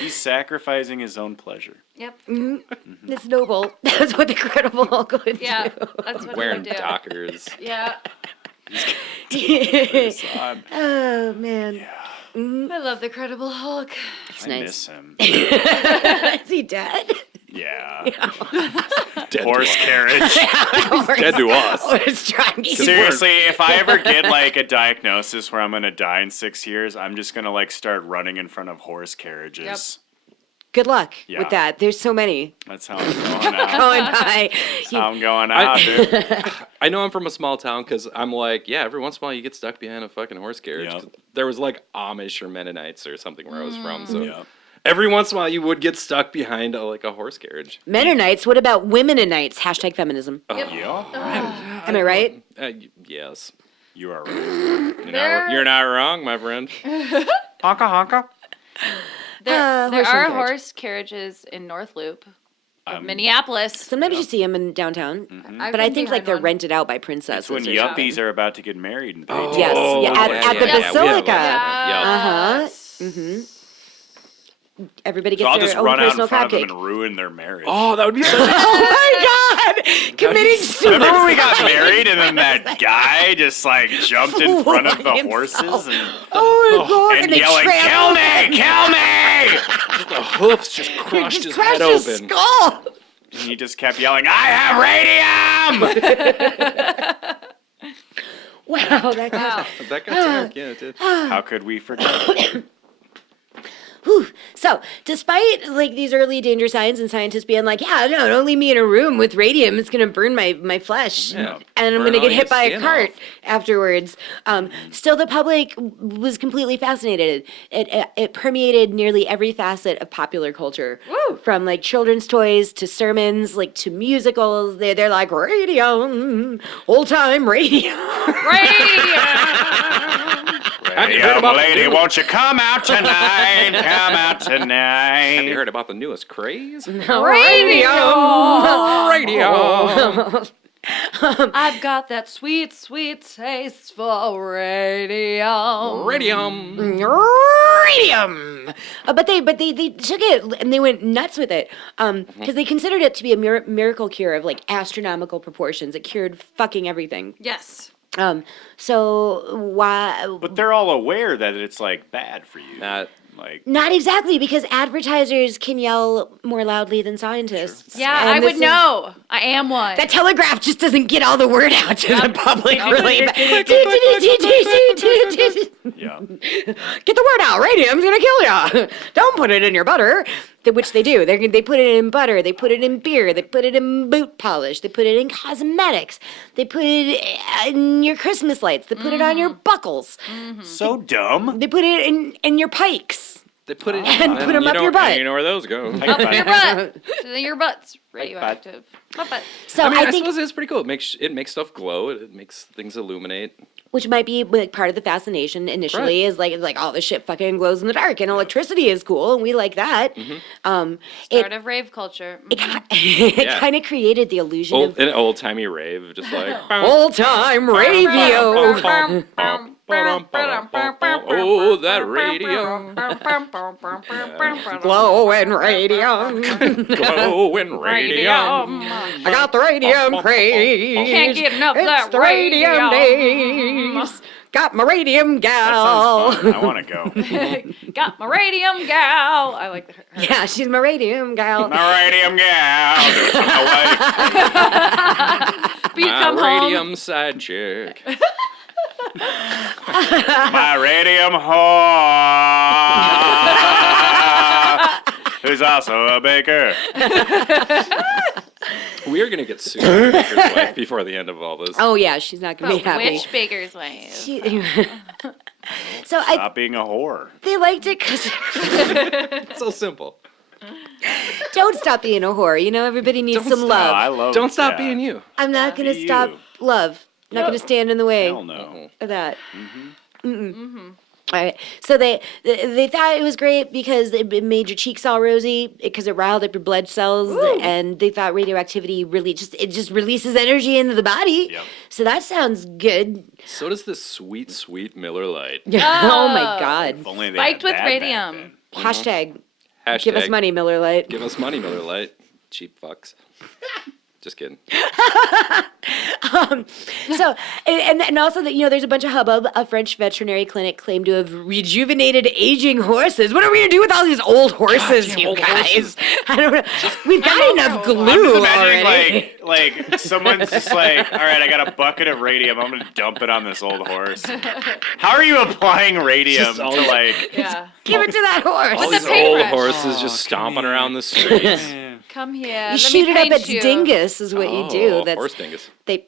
He's sacrificing his own pleasure. Yep. It's noble. That's what the Credible Hulk would Yeah. do. That's what Wearing he would do. Dockers. Yeah. Oh, man. I love the Credible Hulk. I nice. miss him. Is he dead? Yeah. Dead Horse to us. carriage. Dead to us. Or it's trying to Seriously, if I ever get like a diagnosis where I'm gonna die in 6 years, I'm just gonna like start running in front of horse carriages. Good luck Yeah. with that. There's so many That's how I'm going out. going by. That's how I'm going out, dude. I know I'm from a small town because I'm like, yeah, every once in a while you get stuck behind a fucking horse carriage. Yep. There was like Amish or Mennonites or something where I was from, so Yeah. every once in a while you would get stuck behind like a horse carriage. Mennonites. What about women-onites? Hashtag feminism. Yeah. Am I right? Yes. You are right. You're not wrong, my friend. Honka honka. There horse are and carriage. horse carriages in North Loop of Minneapolis. Sometimes you see them in downtown, I've but I been think like behind they're one. rented out by princesses. It's when or something. yuppies are about to get married and baby. Yes, yeah, at the yeah. Basilica. Yes. Everybody So gets I'll their just own run out in personal front of them cupcake. and ruin their marriage. Oh, that would be so. Oh my God! Committing suicide. Remember when we got married and then that guy just like jumped in front of the horses and, Oh my God! and they yelling, "Kill trampled me! Kill me!" The hoofs just crushed his crushed head his open. skull. And he just kept yelling, "I have radium!" Wow, that got. Wow. That got dark, yeah, it did. How could we forget? Whew. So, despite like these early danger signs and scientists being like, "Yeah, no, don't leave me in a room with radium; it's gonna burn my flesh, Yeah. and I'm Burn gonna all get your hit by a skin cart off." afterwards." Still, the public was completely fascinated. It permeated nearly every facet of popular culture, from like children's toys to sermons, like to musicals. They're like radium, old time radium. Have you heard Young about lady, the new- won't you come out tonight? Come out tonight. Have you heard about the newest craze? Radium. Radio. I've got that sweet, sweet taste for radio. Radium. Radium. But they took it and they went nuts with it because they considered it to be a miracle cure of like astronomical proportions. It cured fucking everything. Yes. So why? But they're all aware that it's like bad for you. Like, Not exactly, because advertisers can yell more loudly than scientists. Yeah, And I this would is- know. I am one. That telegraph just doesn't get all the word out to the public really. yeah. Get the word out. Radium's gonna kill ya. Don't put it in your butter. Which they do. They put it in butter. They put it in beer. They put it in boot polish. They put it in cosmetics. They put it in your Christmas lights. They put it on your buckles. So dumb. They put it in your pikes. They put it And put 'em up your butt. You know where those go. Up your butt. So your butt's radioactive. Butt. So I mean, I think, suppose it's pretty cool. It makes stuff glow. It makes things illuminate. which might be like part of the fascination initially, is like all this shit fucking glows in the dark, and electricity is cool, and we like that. Start of rave culture. It Yeah. kind of created the illusion of An old timey rave, just like old time radio. Oh, that radium, Glowing radium. glowing radium. I got the radium craze. Can't get enough of It's that the radium radium. days. Got my radium That gal. sounds fun. I want to go. Got my radium gal. I like her. Yeah, she's my radium gal. My radium gal. My wife. Become My home. radium side chick. My radium whore. Who's also a baker. We are gonna get sued by Baker's wife before the end of all this. Oh yeah, she's not gonna be But happy. which baker's wife? She- so I Stop being a whore. they liked it because It's so simple. don't stop being a whore. You know, everybody needs some Oh, love. I love Don't stop that. being you. I'm not gonna Be stop you. love. Not gonna stand in the way Hell no. of that. All right. So they thought it was great because it made your cheeks all rosy because it riled up your blood cells, and they thought radioactivity really just releases energy into the body. Yep. So that sounds good. So does this sweet, sweet Miller Lite. Oh my God. If only they Spiked had with that back radium. then. Hashtag Hashtag give us money, Miller Lite. Give us money, Miller Lite. Cheap fucks. Just kidding. So, and also that, there's a bunch of hubbub. A French veterinary clinic claimed to have rejuvenated aging horses. What are we gonna do with all these old horses, you old guys? horses. I don't know. We've got enough I'm glue just already. imagining like someone's just like, all right, I got a bucket of radium. I'm gonna dump it on this old horse. How are you applying radium Just to all- like? Yeah. Give it to that horse. All the these old paintbrush. horses just stomping around the streets. Come here. You let shoot me it up paint its you. dingus is what you do. That's horse dingus. they.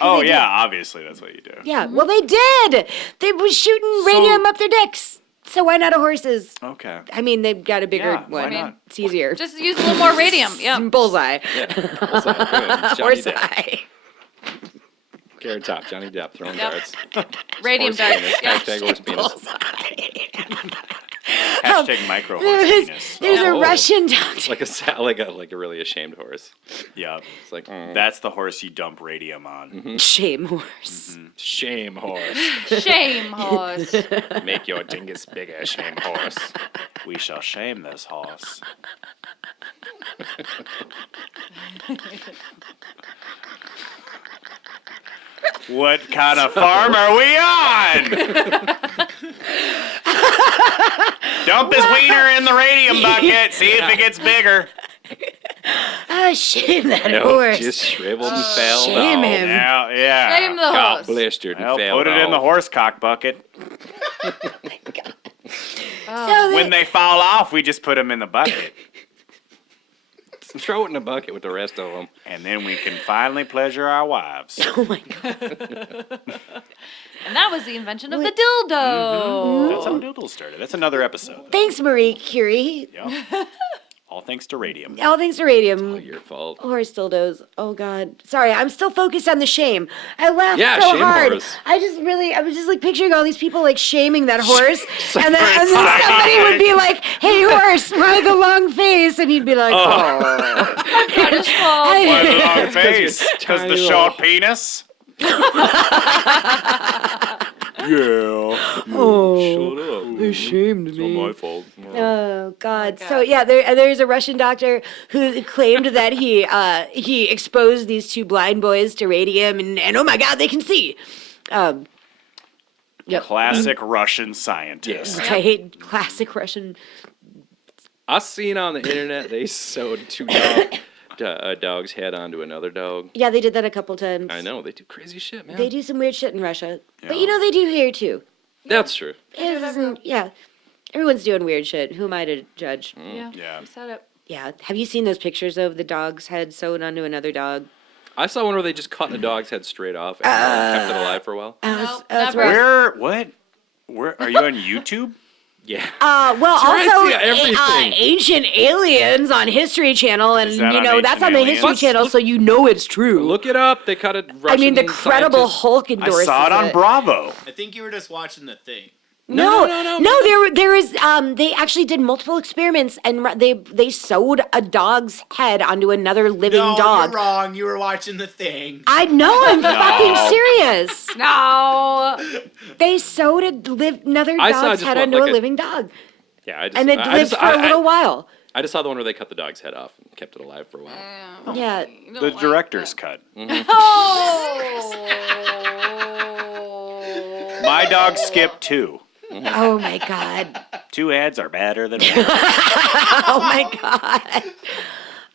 Oh yeah, obviously that's what you do. Yeah, well they did. They were shooting radium up their dicks. So why not a horse's? Okay. I mean, they've got a bigger Yeah, why one. not? It's easier. Just use a little more radium. Yeah. Bullseye. Yeah. What's that? Good. Johnny Horse Depp. eye. Carrot top. Johnny Depp throwing Yep. darts. Radium Horse darts. penis. Yeah. Hashtag horse penis. Hashtag micro horse There's, penis. there's a Oh. Russian doctor. Like a really ashamed horse. Yeah, It's like that's the horse you dump radium on. Mm-hmm. Shame horse. shame horse. Shame horse. Make your dingus bigger, shame horse. We shall shame this horse. What kind of farm are we on? Dump his wiener in the radium bucket. See if it gets bigger. Ah, shame that No, horse. just shriveled and fell shame down. him. Now, yeah. Shame the Got horse. blistered and Well, fell put it in the off. horse cock bucket. So they, When they fall off, we just put them in the bucket. Throw it in a bucket with the rest of them. And then we can finally pleasure our wives. oh my God. And that was the invention of the dildo. That's how Doodle started. That's another episode. Thanks, Marie Curie. Yep. All thanks to radium. All thanks to radium. Your fault. Horse dildos. Oh God. Sorry, I'm still focused on the shame. I laughed Yeah, so shame hard. horse. I was just like picturing all these people like shaming that horse, and then It's somebody like- would be like, "Hey horse, why the long face?" And he'd be like, "Oh." British fault. Why the long Because face? you're Because the tiny short penis? Yeah. Shut up. They shamed It's not my fault. Oh God! God. So yeah, there's a Russian doctor who claimed that he exposed these two blind boys to radium, and oh my God, they can see. Classic Russian scientist. I hate classic Russian. I seen on the internet they sewed a dog's head onto another dog. Yeah, they did that a couple times. I know they do crazy shit, man. They do some weird shit in Russia, but Yeah. they do here too. That's true. It isn't- yeah, everyone's doing weird shit. Who am I to judge? Yeah. Yeah. Set up. Yeah, have you seen those pictures of the dog's head sewn onto another dog? I saw one where they just cut a dog's head straight off and kept it alive for a while. That's never. rough. Where? What? Where are you on YouTube? Yeah. Well, Try to also see everything. Ancient Aliens on History Channel, and Is that on that's Ancient on the Aliens? History Channel, so you know it's true. Look it up. They cut it. I mean, the Russian Credible scientists- Hulk I endorses saw it on Bravo. I think you were just watching the thing. No. There is. They actually did multiple experiments, and they sewed a dog's head onto another living No, dog. you're wrong. You were watching the thing. I know. I'm fucking serious. No. They sewed another I saw dog's just head one, onto like a a- living dog, Yeah, I just, and it I lived just, for a little while. I just saw the one where they cut the dog's head off and kept it alive for a while. Yeah. The director's cut. Oh. My dog skipped 2. Oh my god. 2 ads are better than 1. Oh my god.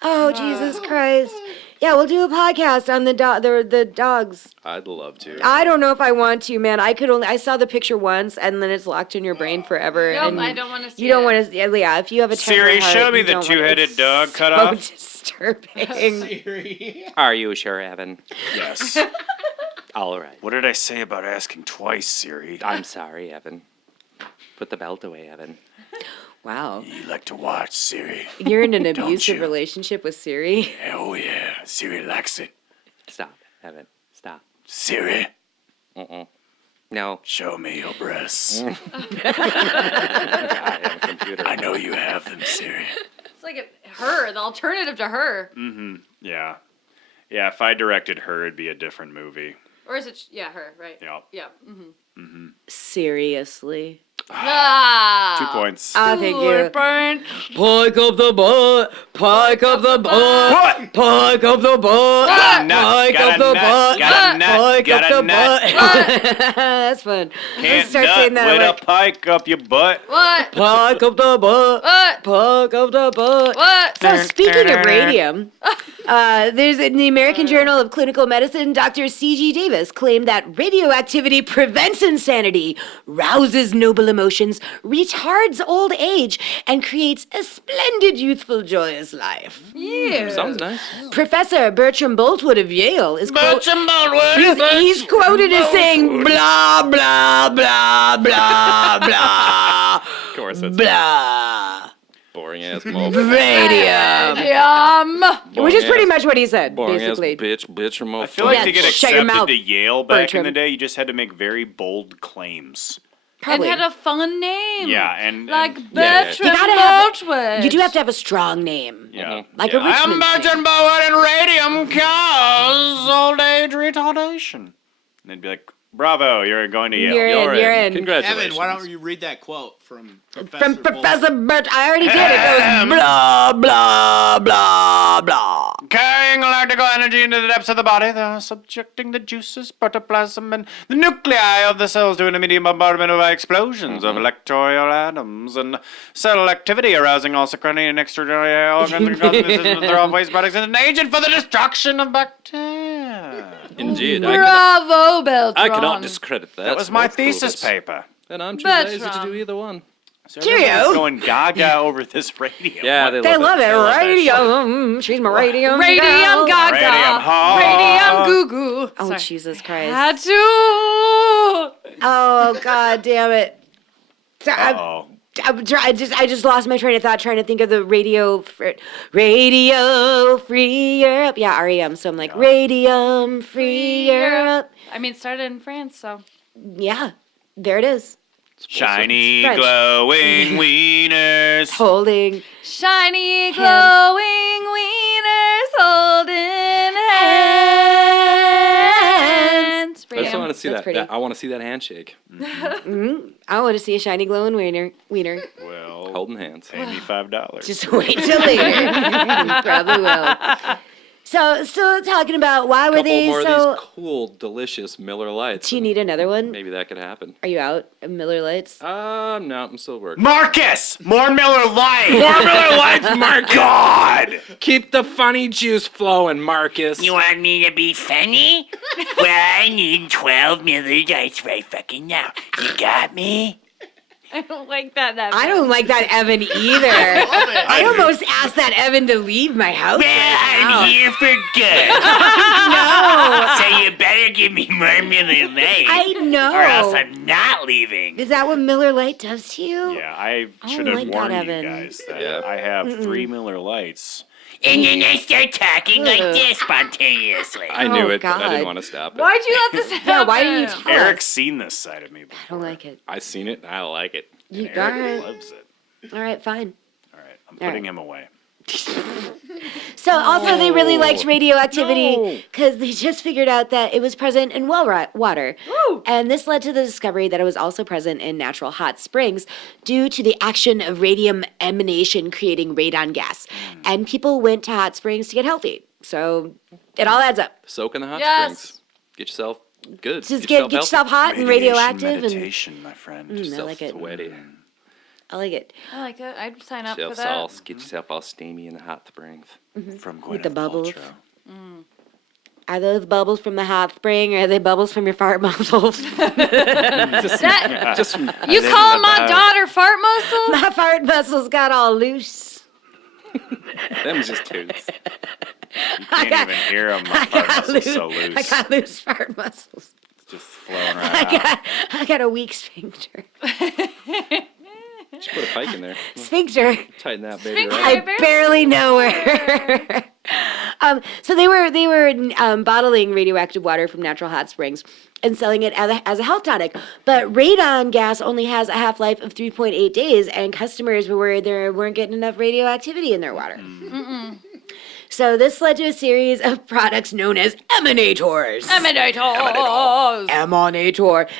Oh Jesus Christ. Yeah, we'll do a podcast on the dogs. I'd love to. I don't know if I want to, man. I saw the picture once, and then it's locked in your brain forever. Nope, and I don't want to see You don't it. want to. Yeah, if you have a tender Siri, heart, show me you the don't wanna- two-headed it's dog cut so off. disturbing. Siri. Are you sure, Evan? Yes. All right. What did I say about asking twice, Siri? I'm sorry, Evan. Put the belt away, Evan. Wow, You like to watch, Siri? you're in an Don't abusive you? relationship with Siri. Oh yeah, Siri likes it. Stop, Evan. Stop. Siri, No. show me your breasts. I have a computer. I know you have them, Siri. It's like her, the alternative to her. Yeah. Yeah, if I directed her, it'd be a different movie. Or is it, her, right? Yeah. Yeah. Seriously. Ah. 2 points. Oh, thank you. Burn. Pike up the butt. Pike up the butt. What? Pike up the butt. Got a nut, Pike got up a the nut, butt. got a nut, Pike got up a the nut. butt. That's fun. Let's Can't start nut saying that. with Like, a pike up your butt. What? Pike up the butt. What? Pike up the butt. What? So speaking of radium, there's in the American Journal of Clinical Medicine, Dr. C.G. Davis claimed that radioactivity prevents insanity, rouses noble emotions, retards old age, and creates a splendid, youthful, joyous life. Yeah. Sounds nice. Professor Bertram Boltwood of Yale is he's quoted as saying blah blah blah blah blah Of course, that's blah boring ass motherfucker. radium. Which is pretty much what he said, Boring basically. ass bitch remote. I feel like Yeah, to get shut your accepted mouth, to Yale back in the Bertram. day, you just had to make very bold claims. Probably. And had a fun name. Yeah, and Like and- Bertram You gotta have- Boltwood. You do have to have a strong name. yeah, Like yeah. a Richmond I'm Bertrand Bowen and radium cause old age retardation. And they'd be like, "Bravo, you're going to Yale." You're in. Congratulations. Evan, why don't you read that quote from Professor From Bolton? Professor Bert, I already did. It goes blah blah blah blah. Carrying electrical energy into the depths of the body, they're subjecting the juices, protoplasm, and the nuclei of the cells to an immediate bombardment of explosions of electrolyte atoms and cell activity, arousing all secreting and extraordinary organs and causing the system to throw off waste products as an agent for the destruction of bacteria. Indeed. Bravo, Beltram. I cannot discredit that. That was my That's cool. thesis paper. And I'm too Bertram. lazy to do either one. So Cheerio. everyone's going gaga over this radio. Yeah, They love it. They love that shit. Radium. She's my radium. Radium girl. Gaga. Radium hot. Radium Goo Goo. Oh Sorry. Jesus Christ. Had to. Oh God damn it. So Uh-oh. I just lost my train of thought trying to think of the radio free Europe. Yeah, REM. So I'm like radium free Europe. I mean, started in France, so. Yeah, there it is. Shiny, French. glowing wieners. Holding Shiny, glowing wieners holding hands. I just want to see That's that. pretty. I want to see that handshake. I want to see a shiny glowing wiener. Well, Holding hands. pay me $5. Just wait till later. You probably will. So, still talking about why were Couple they more so. of these cool, delicious Miller Lights. Do you need another one? Maybe that could happen. Are you out of Miller Lights? No, I'm still working. Marcus! More Miller Lite! More Miller Lights, Marcus! God! Keep the funny juice flowing, Marcus. You want me to be funny? Well, I need 12 Miller Lights right fucking now. You got me? I don't like that. I don't like that Evan either. I almost asked that Evan to leave my house. I'm here for good. No. So you better give me more Miller Lite. I know. Or else I'm not leaving. Is that what Miller Lite does to you? Yeah, I I should don't have like warned that, you Evan. guys that Yeah. I have 3 Miller Lights. And then I start talking like Ugh. this spontaneously. I knew Oh, it, but I God. didn't want to stop it. Why'd you let this happen? Yeah, why didn't you tell Eric's us? seen this side of me I before. don't like it. I seen it. I like it. You And got Eric it. loves it. All right, fine. All right, I'm All putting right. him away. So also they really liked No. radioactivity No. because they just figured out that it was present in water. Woo. And this led to the discovery that it was also present in natural hot springs due to the action of radium emanation creating radon gas. And people went to hot springs to get healthy. So it all adds up. Soak in the hot Yes. springs. Get yourself good. Just get yourself hot and radioactive. And meditation, my friend. I like it. Sweaty. I like it. I like it. I'd sign up Get for that. yourself all steamy in the hot springs. From Gwyneth With the bubbles. Paltrow. Are those bubbles from the hot spring or are they bubbles from your fart muscles? That, Just you calling my daughter fart muscle? My fart muscles got all loose. them's just toots. You can't even hear him. My fart muscle's so I loose. got loose fart muscles. It's just flowing right out. I got a weak sphincter. Just put a pike in there. Sphincter. Tighten that baby Sphincter. right. I barely know her. So they were bottling radioactive water from natural hot springs and selling it as a health tonic. But radon gas only has a half-life of 3.8 days, and customers were worried they weren't getting enough radioactivity in their water. So this led to a series of products known as emanators. Emanator.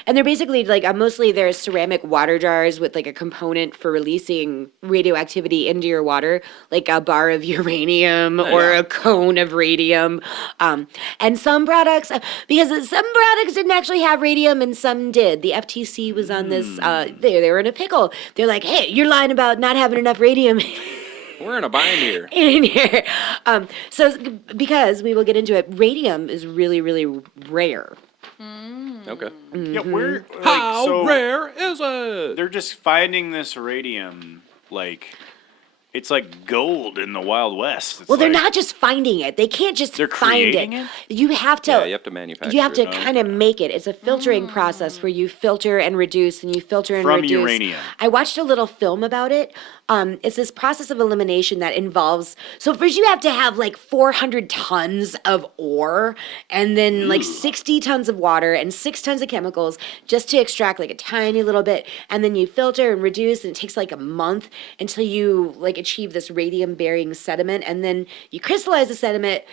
And they're basically like mostly they're ceramic water jars with like a component for releasing radioactivity into your water, like a bar of uranium or a cone of radium. And some products, because some products didn't actually have radium and some did. The FTC was on this, they were in a pickle. They're like, hey, you're lying about not having enough radium. We're in a bind here. In here. So because we will get into it, radium is really, really rare. Okay. Yeah, we're like, How so rare is it? they're just finding this radium like it's like gold in the Wild West. It's Well, they're like- not just finding it. They can't just They're find creating it. it? You have to. Yeah, you have to manufacture You have to it. kind of make it. It's a filtering process where you filter and reduce, and you filter and From reduce. uranium. I watched a little film about it. It's this process of elimination that involves. So first, you have to have like 400 tons of ore, and then like 60 tons of water and 6 tons of chemicals just to extract like a tiny little bit, and then you filter and reduce, and it takes like a month until you like achieve this radium-bearing sediment, and then you crystallize the sediment,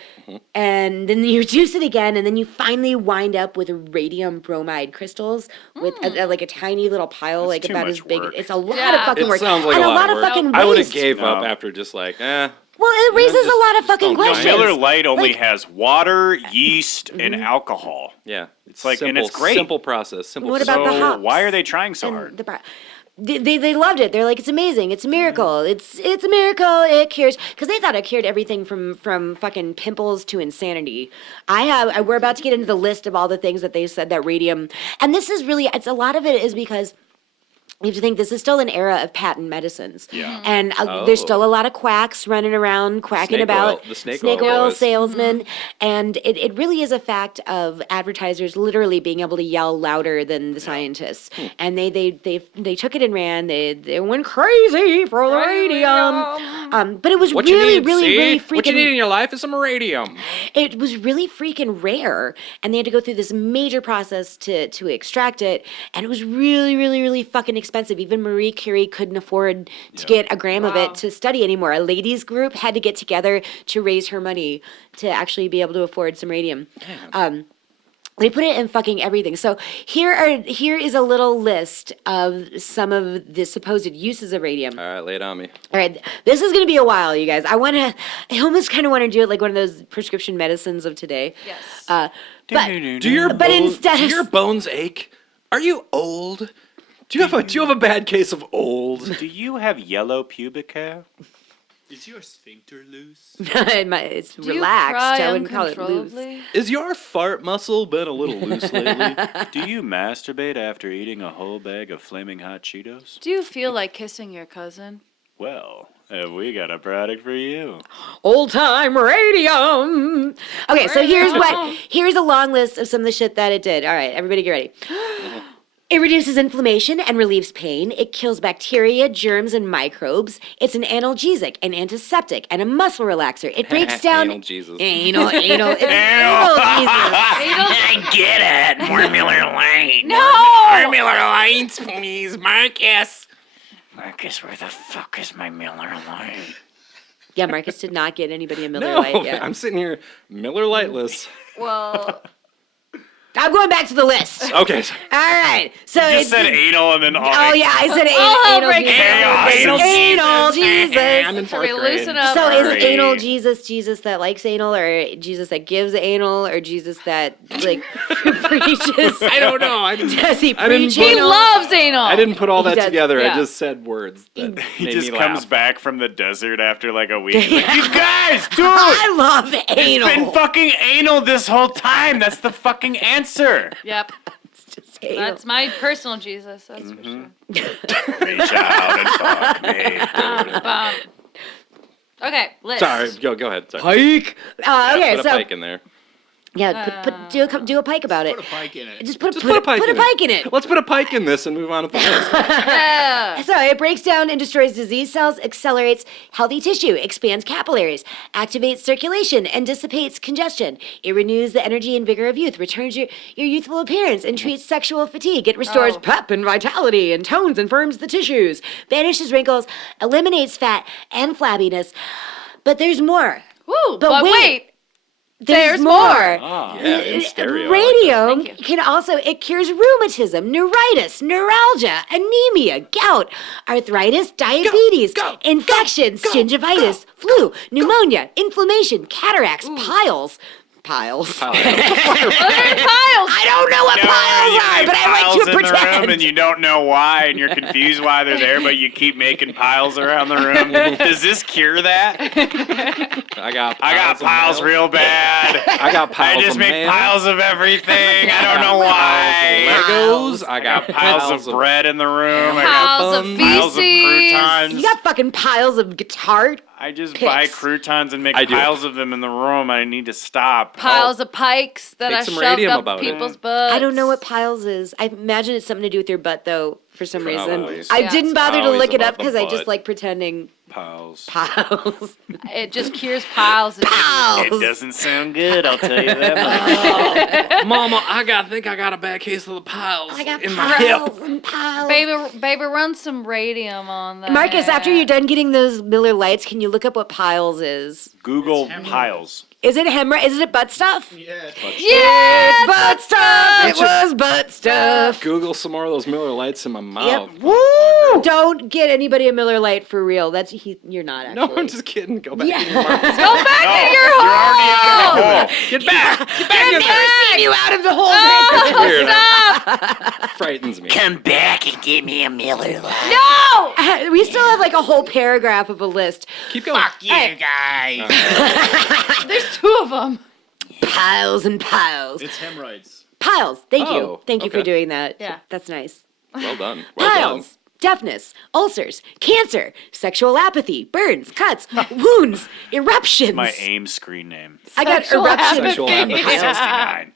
and then you reduce it again, and then you finally wind up with radium bromide crystals with like a tiny little pile, like too about much as big. work. It's a lot Yeah. of fucking It work, sounds like and a lot of of work. fucking I would waste. have gave up No. after just like, Well, it raises just- a lot of just fucking don't do it. questions. Miller Lite only Like- has water, yeast, and alcohol. yeah. It's like- and simple, it's great. Simple process. Simple. What about the So hops? why are they trying so hard? And they loved it. They're like, it's amazing. It's a miracle. It's a miracle. It cures, because they thought it cured everything from fucking pimples to insanity. We're about to get into the list of all the things that they said that radium, and this is really, it's a lot of it is because you have to think this is still an era of patent medicines. Yeah. And there's still a Oh. lot of quacks running around, quacking Snake about. oil- the snake oil boys. salesmen. And it really is a fact of advertisers literally being able to yell louder than the scientists. And they took it and ran. They went crazy for the radium. But it was What really, you need, really, see? really What you need in freaking. your life is some radium. It was really freaking rare, and they had to go through this major process to extract it, and it was really, really, really fucking expensive. Even Marie Curie couldn't afford to get a gram of Wow. it to study anymore. A ladies group had to get together to raise her money to actually be able to afford some radium. They put it in fucking everything. So here is a little list of some of the supposed uses of radium. All right, lay it on me. All right, this is gonna be a while, you guys. I almost kind of want to do it like one of those prescription medicines of today. Yes. But Do your But instead do of- your bones ache? Are you old? Do you have a bad case of old? Do you have yellow pubic hair? Is your sphincter loose? It's Do you relaxed. cry I wouldn't call it loose. uncontrollably? Is your fart muscle been a little loose lately? Do you masturbate after eating a whole bag of flaming hot Cheetos? Do you feel like kissing your cousin? Well, have we got a product for you? Old time radium. Okay, so here's a long list of some of the shit that it did. All right, everybody get ready. It reduces inflammation and relieves pain. It kills bacteria, germs, and microbes. It's an analgesic, an antiseptic, and a muscle relaxer. It breaks down Anal Jesus. anal. It's anal Jesus. I get it. More Miller Lane. No! More Miller Lanes, please, Marcus. Marcus, where the fuck is my Miller Lane? Yeah, Marcus did not get anybody a Miller No, Lite yet. I'm sitting here Miller Lightless. Well, I'm going back to the list. All Okay. right, so You it's said anal and then all. oh yeah, I said I'll anal break Jesus. it. Anal I'm Jesus. in so we fourth grade. loosen up. So is Sorry. anal Jesus that likes anal, or Jesus that gives anal, or Jesus that like preaches? I don't know. Does he I didn't preach put- He anal? loves anal. I didn't put all He that does, together. yeah. I just said words. That He made just me comes laugh. back from the desert after like a week. He's like, you guys, dude, I love it's anal. been fucking anal this whole time. That's the fucking answer. Yep. Just anal. That's my personal Jesus. That's for sure. Reach out and fuck me. Bum. Okay, list. Sorry, go ahead. Sorry. Pike. Okay, Put a so pike in there. yeah, do a pike about it. Put a pike in it. Just put Just put a pike in it. pike in it. Let's put a pike in this and move on to the list. Yeah. So it breaks down and destroys disease cells, accelerates healthy tissue, expands capillaries, activates circulation, and dissipates congestion. It renews the energy and vigor of youth, returns your youthful appearance, and treats sexual fatigue. It restores Oh. pep and vitality, and tones and firms the tissues, banishes wrinkles, eliminates fat and flabbiness. But there's more. Woo, But but wait. wait. There's more. more. Yeah, in stereo. Radium Thank you. can also, it cures rheumatism, neuritis, neuralgia, anemia, gout, arthritis, diabetes, infections, gingivitis, flu, pneumonia, inflammation, cataracts, piles. Piles. What are piles? I don't know what piles are, but I like piles to in the room pretend. and you don't know why and you're confused why they're there, but you keep making piles around the room. Does this cure that? I got Piles of mail. real bad. I got piles I just of make mail. piles of everything. I don't know why. Legos. I got Piles of bread in the room. I got Piles of buns. piles of feces. croutons. You got fucking piles of guitar. I just Picks. buy croutons and make I do. piles of them in the room. I need to stop. Piles of pikes that Take I some shoved radium up about it. people's butts. I don't know what piles is. I imagine it's something to do with your butt, though, for some Probably. reason. I Yeah, didn't it's bother to always look it about up the because I just butt. like pretending Piles. piles. It just cures piles. Of It Piles. doesn't sound good, I'll tell you that. Mama, I think I got a bad case of the piles I got in my hip. piles and piles. Baby, run some radium on that. Marcus, after you're done getting those Miller Lights, can you look up what piles is? Google piles. Is it hemorrhoid? Is it butt stuff? Yeah. Yeah, Butt stuff. It was butt stuff. Google some more of those Miller Lights in my mouth. Yep. Woo! Don't get anybody a Miller Light for real. You're not actually. No, I'm just kidding. Go back. Yeah. in your mouth. Go back No, in your you're already out hole. of the hole. Get back. Get back in I've never there. seen you out of the hole. Oh, Weird. stop! Frightens me. Come back and give me a Miller Lite. No! We still have like a whole paragraph of a list. Keep going. Fuck you guys. There's two of them. Piles and piles. It's hemorrhoids. Piles. Thank you. Oh, Thank you for okay. doing that. Yeah. That's nice. Well done. Well done. Piles. Deafness, ulcers, cancer, sexual apathy, burns, cuts, wounds, eruptions. My AIM screen name. I got Sexual eruptions. Sexual apathy. 69.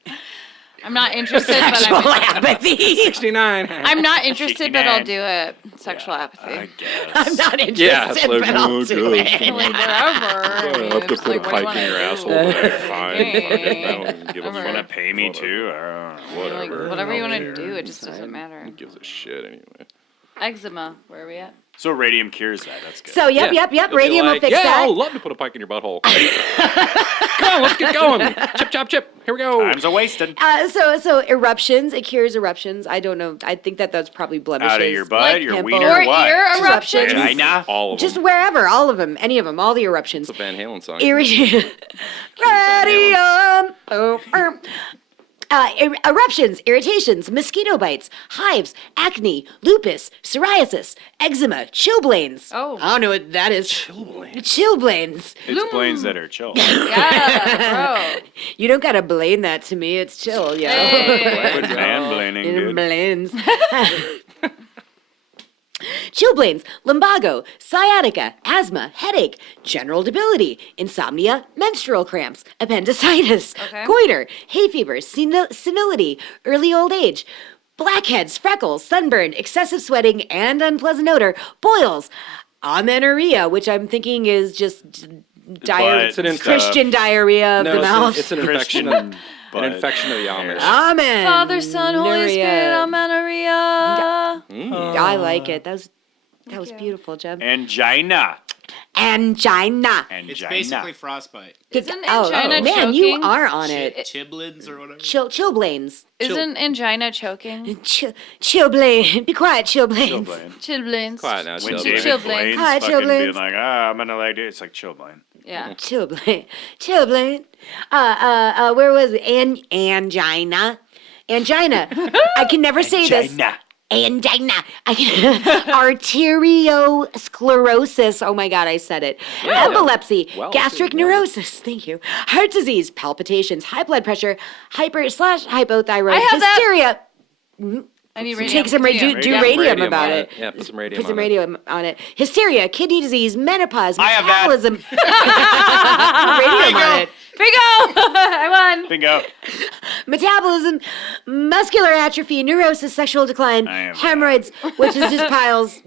I'm not interested, but Sexual I'm apathy. 69. I'm not interested, but I'll 69. do it. Sexual I apathy. guess. I'm not interested, Yeah, it's like, but I'll oh, do good. it. Like, whatever. I have to It's put a like, what do you pipe in your wanna asshole, do? but I'm fine. Okay. Fuck it. I don't give a Whatever. Want to fuck. pay me Whatever. too? I don't know. Like, Whatever. whatever you want to Don't do, care. it just doesn't matter. Who gives a shit anyway? Eczema, where are we at? So radium cures that. That's good. So, yep. You'll be Radium will like, fix yeah, that. I would love to put a pike in your butthole. Come on, let's get going. Chip, chop, chip. Here we go. Times are wasted. So eruptions, it cures eruptions. I don't know. I think that's probably blemishes. Out of your butt, Like your pimple. wiener, Or what? ear Just eruptions. eruptions. Vagina? All of them. Just wherever, all of them, any of them, all the eruptions. It's a Van Halen song. Radium. Oh, Eruptions, irritations, mosquito bites, hives, acne, lupus, psoriasis, eczema, chilblains. Oh. I don't know what that is. Chilblains. It's planes that are chill. Yeah, bro. You don't gotta blame that to me. It's chill, yo. Hey. Quit man-blaining, dude. Chilblains. Chilblains, lumbago, sciatica, asthma, headache, general debility, insomnia, menstrual cramps, appendicitis, Okay. goiter, hay fever, senility, early old age, blackheads, freckles, sunburn, excessive sweating, and unpleasant odor, boils, amenorrhea, which I'm thinking is just diarrhea, It's an Christian diarrhea of the mouth. It's an infection. Christian An infection of the Amish. Amen. Father, Son, Holy Spirit, Amenorrhea. Amenorrhea. I like it. That was beautiful, Jeb. Angina. Angina. It's Angina. basically frostbite. Isn't Oh, angina man, you choking? are on it. Chiblins or whatever. Chilblains. Isn't angina choking? Chilblain. Be quiet, Chilblains. Chilblain. Chilblains. Quiet now, When Chilblain. David Chilblain. Blaine's Hi, fucking being Chilblains. like, I'm gonna like it. It's like Chilblain. Yeah. Chilblain. Chilblain. Where was it? Angina. Angina. I can never say this. Angina. Angina. Arteriosclerosis. Oh my God, I said it. Yeah. Epilepsy. Well, gastric too, neurosis. Thank you. Heart disease. Palpitations. High blood pressure. Hyper/hypothyroid. I have that. Hysteria. I need radium. Take some Continue. do Yeah, radium about on it. Yeah, put some radium Put some on it. radium on it. Hysteria, kidney disease, menopause, I have that. metabolism. Radium on it. Bingo! I won. Bingo. Metabolism, muscular atrophy, neurosis, sexual decline, I am hemorrhoids, which is just piles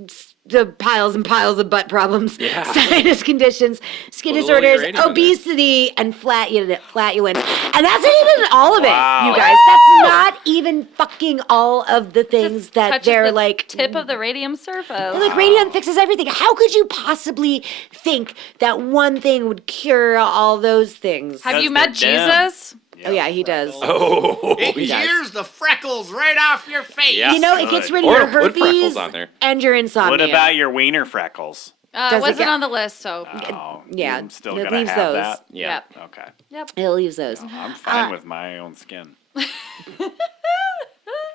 and piles of butt problems, Yeah. sinus conditions, skin Put a little disorders, uranium in there. obesity, and flatulence. And that's not even all of it, Wow. you guys. That's not even fucking all of the things that Touches they're the like. tip of the radium surface. Like radium fixes everything. How could you possibly think that one thing would cure all those things? Have you Because met they're dumb. Jesus? Oh yeah, he does. Oh, It yes. shears the freckles right off your face. Yeah. You know, it gets rid of Or your put freckles herpes on there. and your insomnia. What about your wiener freckles? Does it Wasn't get- on the list, so. Oh, yeah, I'm still it gonna leaves have those. that. Yeah. Yep. Okay. Yep. It leaves those. I'm fine with my own skin.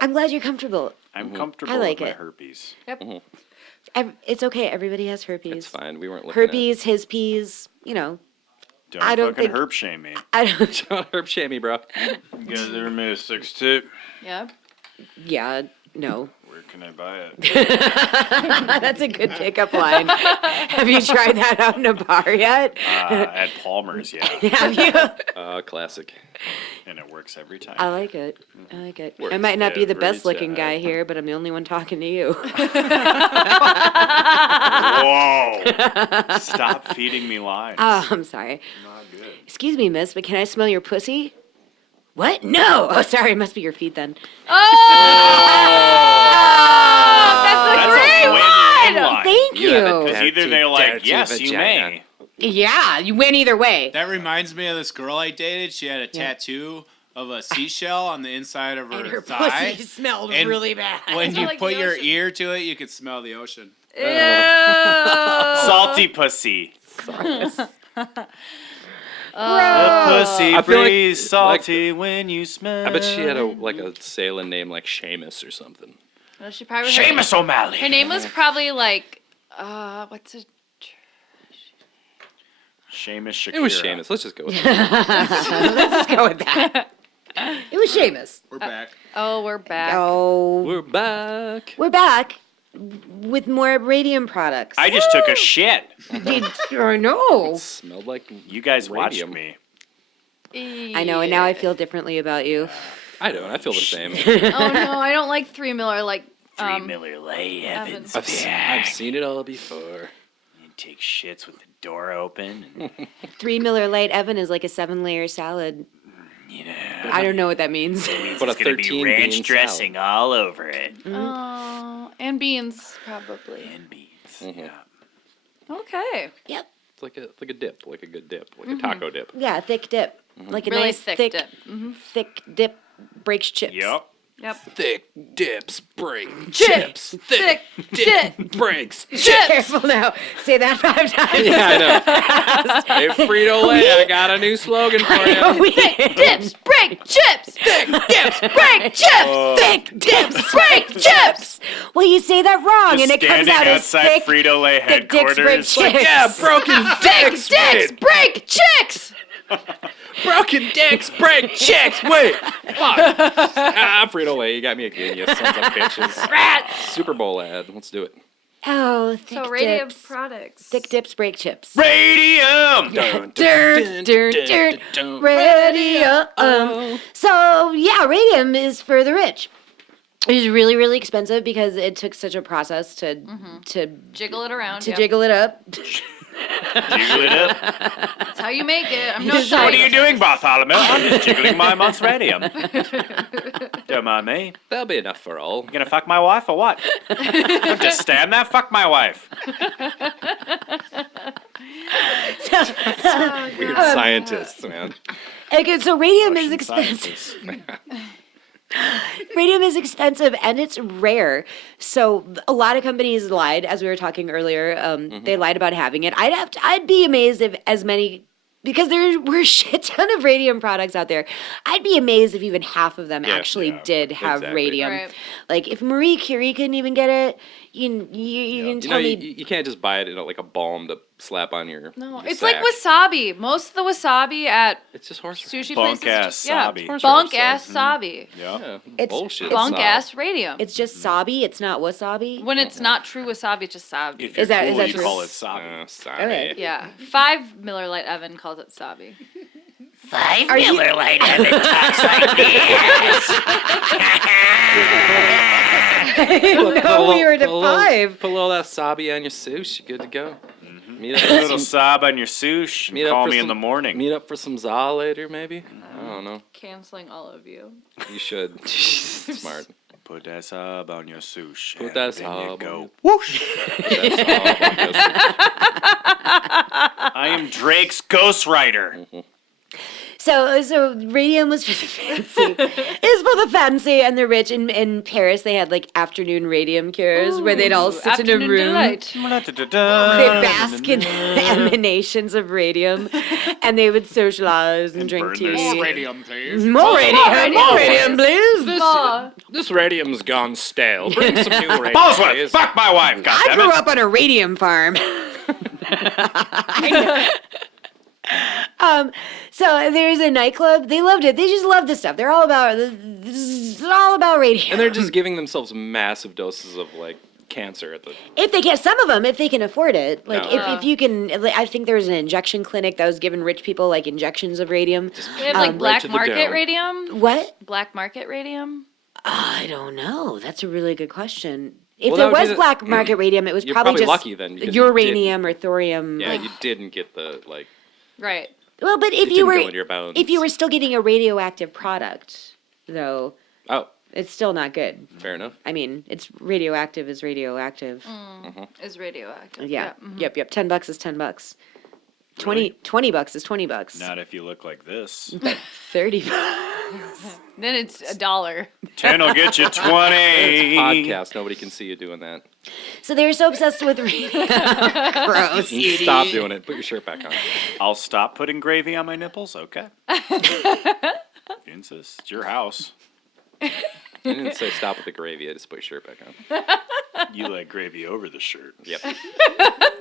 I'm glad you're comfortable. I'm comfortable I like with my it. herpes. It's okay. Everybody has herpes. It's fine. We weren't looking Herpes, his peas. You know, Don't I don't fucking think- herp shame me. I don't. at Don't herb shame me, bro. You guys ever made a 6-tip? Yep. Yeah, no. Where can I buy it? That's a good pickup line. Have you tried that out in a bar yet? At Palmer's, yeah. Have you? Classic. And it works every time. I like it. I like it. I Works might not be the every best looking time. guy here, but I'm the only one talking to you. Whoa! Stop feeding me lines. Oh, I'm sorry. Not good. Excuse me, miss, but can I smell your pussy? What? No. Oh, sorry. It must be your feet then. That's a That's great a win-win one! line. Thank You have a you. Because either they're like, yes, you may. Yeah, you win either way. That reminds me of this girl I dated. She had a tattoo of a seashell on the inside of her, And her thigh. pussy smelled And really bad. When you like put the your ocean. ear to it, you could smell the ocean. Ew. Salty pussy. Gross. The pussy I feel like- breeze salty when you smell. I bet she had a sailing name like Seamus or something. Well, she probably Seamus O'Malley. Her name was probably like, what's it? Seamus Shakira. It was Seamus. Let's just go with that. Let's just go with that. It was Seamus. We're back. Oh, we're back. Oh, We're back. we're back with more radium products. I just took a shit. I know. Smelled like You guys watched radium. me. I know, and now I feel differently about you. I don't. I feel the same. Oh no, I don't like 3 Miller. Like 3 Miller Lay Evans. Evans. I've seen it all before. You take shits with the door open. And, 3 Miller Light Evan is like a 7-layer salad. you know, I don't know what that means. it's But a gonna be 13 ranch bean dressing all over it. Oh, and beans probably. And beans. Mm-hmm. Yeah. Okay. Yep. It's like a dip, like a good dip, like a taco dip. Yeah, thick dip. Like a Really nice thick thick dip. thick dip breaks chips. Yep. Yep. Thick dips break Chips. Thick dip. breaks. Careful now. Say that 5 times. Yeah, I know. Hey, Frito-Lay, I got a new slogan for you. Thick dips. Break chips. Thick dips. Break chips. Thick dips. Break chips. Well, you say that wrong, Just and it comes standing out as outside thick, Frito-Lay thick dicks break headquarters. chicks. Yeah, broken dicks. Dicks break chicks. Broken dicks break chicks. Wait. Fuck. Frito-Lay, you got me again, you sons of bitches. Rats. Super Bowl ad. Let's do it. Oh, thick So Radium dips. products. Thick dips break chips. Radium! Radium. So yeah, radium is for the rich. It was really, really expensive because it took such a process to Jiggle it around. jiggle it up. Jiggle it up. That's how you make it. I'm not What are you sure. doing, Bartholomew? I'm just jiggling my month's radium. Don't mind me. That'll be enough for all. You gonna fuck my wife or what? Don't just stand there, fuck my wife. Weird scientists, man. Okay, so radium is Russian expensive. scientists. Radium is expensive and it's rare. So a lot of companies lied, as we were talking earlier. They lied about having it. I'd be amazed if as many, because there were a shit ton of radium products out there. I'd be amazed if even half of them actually did have exactly. radium. Right. Like if Marie Curie couldn't even get it, you can You know, tell me. you can't just buy it in like a balm to slap on your. No, your it's sack. like wasabi. Most of the wasabi at It's just horse. sushi Bunk places, ass just, yeah, sabi. bunk ass sabi, Yeah. Yeah, It's- bullshit. it's bunk snob. ass radium. It's just sabi. It's not wasabi. When it's not true wasabi, it's just sabi. If you're Is that- is cool, that you true? call it sabi. Sorry. Okay. Yeah, 5 Miller Lite Evan calls it sabi. 5 Miller Lite Evan talks like this. I didn't know we were to Put 5. a little that sabi on your sushi. You're good to go. Meet up A for little some, sab on your sush. meet up Call for me in some- the morning. meet up for some za later, maybe. I don't know. Canceling all of you. You should. Smart. Put that sab on your sush. Put and that then sab you on go. your- Whoosh! That's all. I am Drake's ghostwriter. So radium was for the fancy. It's for the fancy and the rich. In Paris, they had like afternoon radium cures where they'd all sit in a Afternoon room. delight. They bask in emanations of radium, and they would socialize and drink burn tea. their More radium, please. More radium, please. Aw. This radium's gone stale. Bring some new radium, Bosworth, please. fuck my wife, I grew goddammit. up on a radium farm. So there's a nightclub. They loved it. They just love this stuff. They're all about this is all about radium. And they're just giving themselves massive doses of like cancer at the. If they can, some of them, if they can afford it, like No. if you can, I think there was an injection clinic that was giving rich people like injections of radium. They have like right black to the market dome. radium. What? Black market radium. I don't know. That's a really good question. If Well, there that would be was the- black market radium, it was You're probably probably just lucky then, because you uranium or thorium. Yeah, like- you didn't get the like. Right. well, but if It you didn't were go into your bones. if you were still getting a radioactive product, though, Oh, it's still not good. fair enough. I mean, it's radioactive is radioactive. Is radioactive. Yeah. Mhm. Yep. $10 is $10. $20 is $20. Not if you look like this. $30. Then it's $1. 10 will get you 20. Podcast. Nobody can see you doing that. So they were so obsessed with radium. Gross. You can stop doing it. Put your shirt back on. I'll stop putting gravy on my nipples. Okay. If you insist. It's your house. I didn't say stop with the gravy. I just put your shirt back on. You like gravy over the shirt. Yep.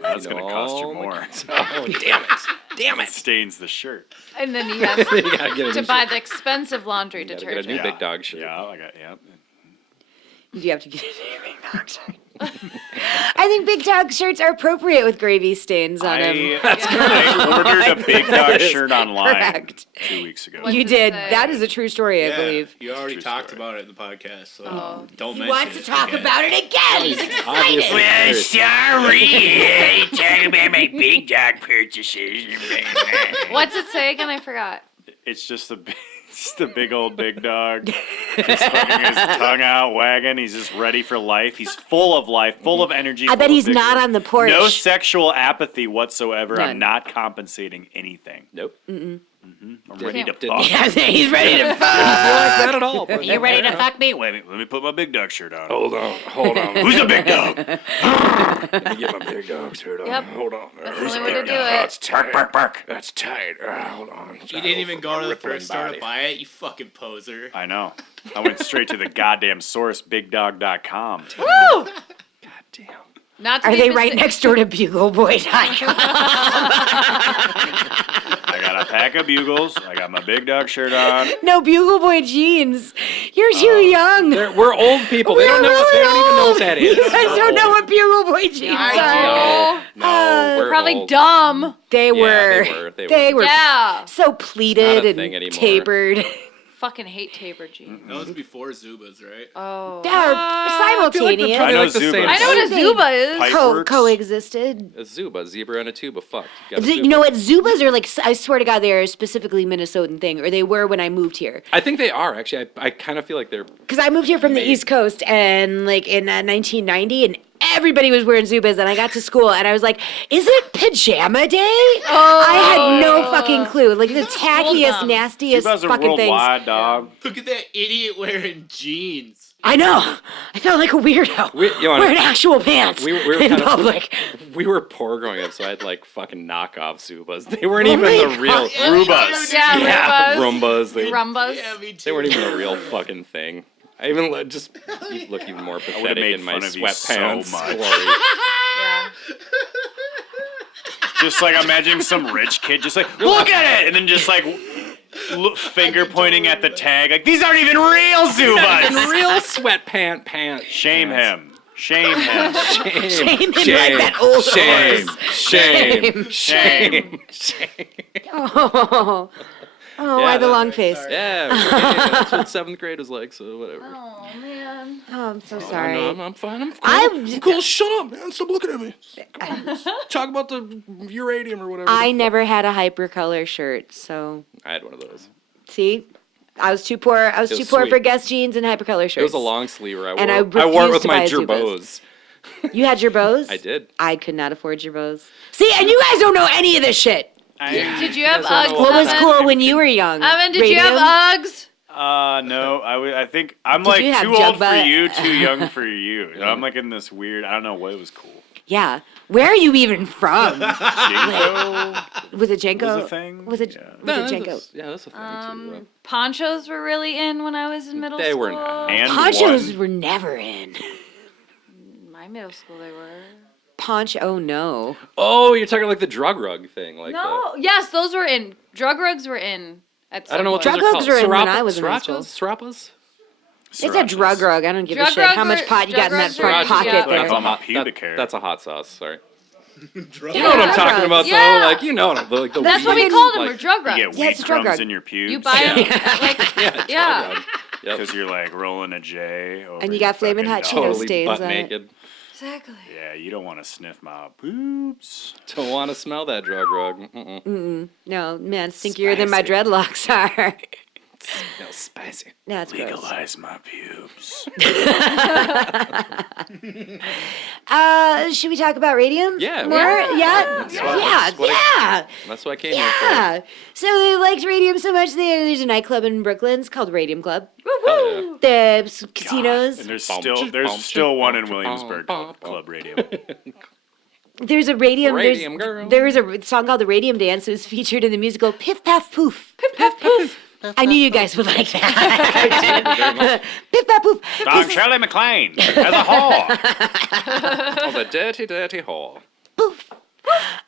That's going to cost you Oh my more. Oh, damn it. Damn It it. stains the shirt. And then you have You gotta get a to new buy shirt. the expensive laundry gotta get a detergent. new big dog shirt. Yeah, I got, yeah. You have to get a big dog shirt. I think big dog shirts are appropriate with gravy stains on them. I ordered a big dog shirt online Correct. 2 weeks ago. What You does it did. say? That is a true story, I believe. You already True talked story. about it in the podcast, so Oh. don't He mention wants to it talk again. about it again. He's excited. Obviously. Well, sorry. Talking about my big dog purchases. What's it say again? I forgot. It's just the big old big dog. Just fucking his tongue out, wagging. He's just ready for life. He's full of life, full of energy. I bet full of he's vigor. not on the porch. No sexual apathy whatsoever. None. I'm not compensating anything. Nope. I'm ready to Didn't- fuck. Yeah, he's ready to fuck. I don't like that at all. But You ready to fuck me? Wait, let me put my big dog shirt on. Hold on. Who's the big dog? Let me get my big dog shirt on. Yep. Hold on. That's the only way to do That's it. tight. Bark, bark. That's tight. Hold on. You didn't even go to the Rippling first store body. to buy it, you fucking poser. I know. I went straight to the goddamn source, bigdog.com. Woo! Damn. Not to Are be they right mista- next door to BugleBoy.com? I got a pack of bugles. I got my big dog shirt on. No, Bugle Boy jeans. You're too young. We're old people. They don't know. They don't even know what that is. You guys don't know what Bugle Boy jeans are. No, we're Probably old. dumb. They were. They were. Yeah. so pleated It's not a thing and anymore. tapered. Fucking hate taper jeans. That was before Zubas, right? Oh. They're simultaneous. I know like the Zubas. same I know what a They- Zuba is. Pipe works. Coexisted. A Zuba, zebra and a tuba. Fuck. You got a You Zuba. know what? Zubas are like, I swear to God, they are a specifically Minnesotan thing, or they were when I moved here. I think they are actually. I kind of feel like they're. Because I moved here from the Maybe. East Coast, and like in 1990, and everybody was wearing Zubas, and I got to school, and I was like, "Is it pajama day?" I had no fucking clue. Like the tackiest, them. nastiest Zubas are fucking things. worldwide, dog. Look at that idiot wearing jeans. I know. I felt like a weirdo You know, wearing actual pants we were in kind of- public. We were poor growing up, so I had like fucking knockoff Zubas. They weren't Oh even my the real. Rubas. Yeah, Rumbas. Rumbas. They Rumbas. Yeah, me too. They weren't even the real fucking thing. I even just look even more pathetic made in my fun of you so sweatpants. much. Glory. Yeah. Just like imagining some rich kid just like, look at it! And then just like finger pointing at the tag. Like, these aren't even real And Zubas! real sweatpant pants. Shame him. Shame him. Shame. Shame him like that old Shame. horse. Shame. Oh, why the that- long face? Yeah, okay, that's what 7th grade was like, so whatever. Oh man. Oh, I'm so I know, sorry. I'm fine. I'm cool. I'm- cool. Shut up, man. Stop looking at me. Talk about the uranium or whatever. I never had a hypercolor shirt, so I had one of those. see, I was too poor. I was It too was poor sweet. for Guess jeans and hypercolor shirts. It was a long sleeve. I And I wore it refused with to my buy Zubas. gerbos. You had your bows? I did. I could not afford your bows. See, and you guys don't know any of this shit. Did you have guys don't Uggs? know What was Evan? cool when you were young? Evan, did you Radium? have Uggs? No, I think I'm Did like you have too old for Jugba? you, too young for you. I'm like in this weird, I don't know what was cool. Yeah. Where are you even from? Jinko Was it Jenko? was a thing? Was it? Yeah. Was it Jenko? That's a thing too. Ponchos were really in when I was in middle They school. were not. And Ponchos one. were never in. My middle school they were. Poncho? Oh no. Oh, you're talking like the drug rug thing, like No, yes, those were in. Drug rugs were in. At I don't know what some those Drug are rugs called. were in when Sriracha- I was in high school. Sriracha's? It's a drug rug. I don't give a Drug shit how rug much or- pot you got in drug that rugs or- front pocket yeah. there. That's a hot pubic hair. That's a hot sauce. Sorry. Drug You know what I'm drug talking rugs. about, Yeah. though. Like you know, like the That's what we weed, called them. like- Were drug You rugs. get Yeah, weed it's a drug crumbs rug. in your pubes. You buy them. Like, yeah. Drug rug. Yep. Because you're like rolling a J over And you your got flaming fucking hot dog. Cheetos Totally stains butt on it. naked. Exactly. Yeah, you don't want to sniff my boobs. Don't want to smell that drug rug. Mm-mm. No, man, stinkier than my Spicy. dreadlocks are. Smells spicy. No, it's gross. Legalize my pubes. Should we talk about radium? Yeah, More? Yeah. That's Yeah. what Yeah. That's what I came here Yeah. So they liked Radium so much. There's a nightclub in Brooklyn. It's called Radium Club. for. The casinos. And there's still one in Williamsburg called Club Radio. There's a Radium. Radium girl. There's a song called the Radium Dance. It was featured in the musical Piff Paff Poof. Piff Paff Poof. I knew you guys would like that. Piff Paff Poof. Song Shirley MacLaine as a whore. Oh, the dirty, dirty whore.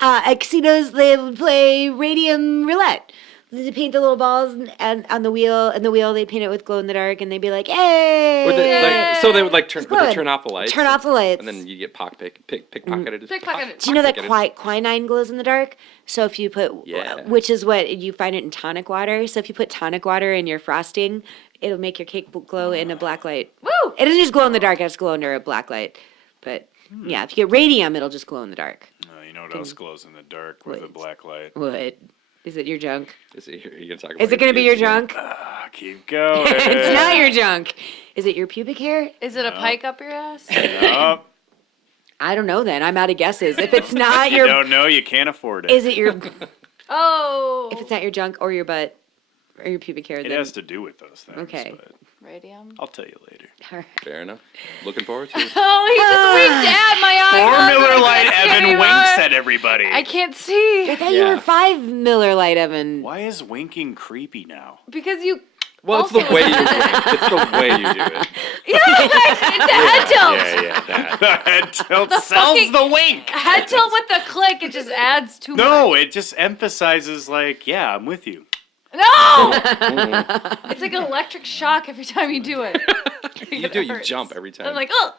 At casinos, they would play Radium Roulette. They paint the little balls and on the wheel, and the wheel they paint it with glow in the dark, and they'd be like, "Hey!" Would they, like, so they would like turn, would they good. turn off the lights? Turn off the lights. And then you get pickpocketed. Pickpocketed. Do you know that Pickpocketed. quinine glows in the dark? So if you put, Yeah. which is what you find it in tonic water. So if you put tonic water in your frosting, it'll make your cake glow in a black light. Woo! It doesn't just glow in the dark; it has to glow under a black light. But yeah, if you get radium, it'll just glow in the dark. You know what else glows in the dark with a Wait. black light? What? Is it your junk? Is it, are you gonna talk about Is it going to be your pubes again? junk? Keep going. It's not your junk. Is it your pubic hair? Is it a pike up your ass? Nope. I don't know then. I'm out of guesses. If it's not You your, don't know, you can't afford it. is it your, Oh. If it's not your junk or your butt or your pubic hair, It then has to do with those things. Okay. But Radium. I'll tell you later. all right. Fair enough. Looking forward to it. Oh, he just winked at my eye. 4 Miller Lite Evan winks at everybody. I can't see I thought you Yeah. were 5 Miller Lite, Evan. Why is winking creepy now? because you. Well, it's the way you do it. It's the way you do it. It's a head tilt. Yeah, that. The head tilt sells fucking- the wink. Head tilt with the click. It just adds too much. No, it just emphasizes like, yeah, I'm with you. No. It's like an electric shock every time you do it. You do it, you jump every time. I'm like, oh.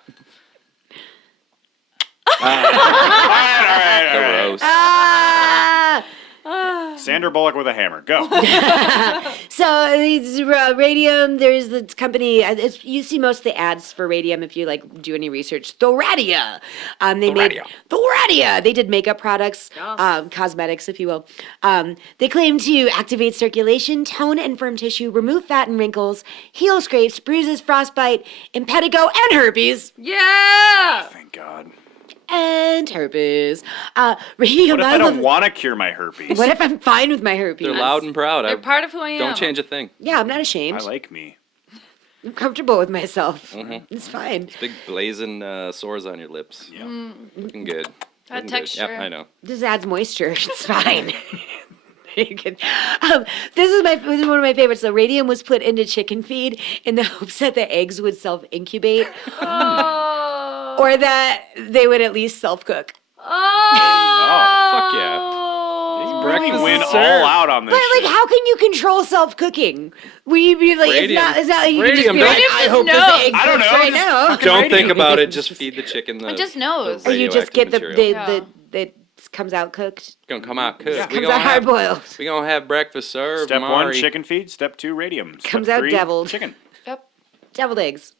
All right. Gross. Ah! Sandra Bullock with a hammer. Go. So these Radium, there's the company. You see most of the ads for Radium if you like do any research. Thoradia. Thoradia. They did makeup products, cosmetics, if you will. They claim to activate circulation, tone and firm tissue, remove fat and wrinkles, heal scrapes, bruises, frostbite, impetigo, and herpes. Yeah. Thank God. And herpes. Radium. What if I love- don't want to cure my herpes? What if I'm fine with my herpes? They're loud and proud. They're part of who I am. Don't change a thing. Yeah, I'm not ashamed. I like me. I'm comfortable with myself. Mhm. It's fine. Big blazing sores on your lips. Yeah. Looking good. That Looking good. texture. Yep, I know. This adds moisture. It's fine. You can- this is one of my favorites. The Radium was put into chicken feed in the hopes that the eggs would self-incubate Oh. or that they would at least self-cook. Oh. fuck yeah. Oh. Breakfast We win is all served. out on this. But like, shit. how can you control self-cooking? Will you be like, Radium. it's not like you can just Radium be like, don't- I hope this knows. egg I don't cooks know, right just now. fucking Don't radio. think about it. Just feed the chicken the. It just knows. Or you just get radioactive the material. that comes out cooked. Gonna come out cooked. Comes out hard boiled. We gonna have breakfast served. Step 1, Mari. chicken feed. Step 2, radium. Step Comes out 3, deviled. Chicken. Yep. Deviled eggs.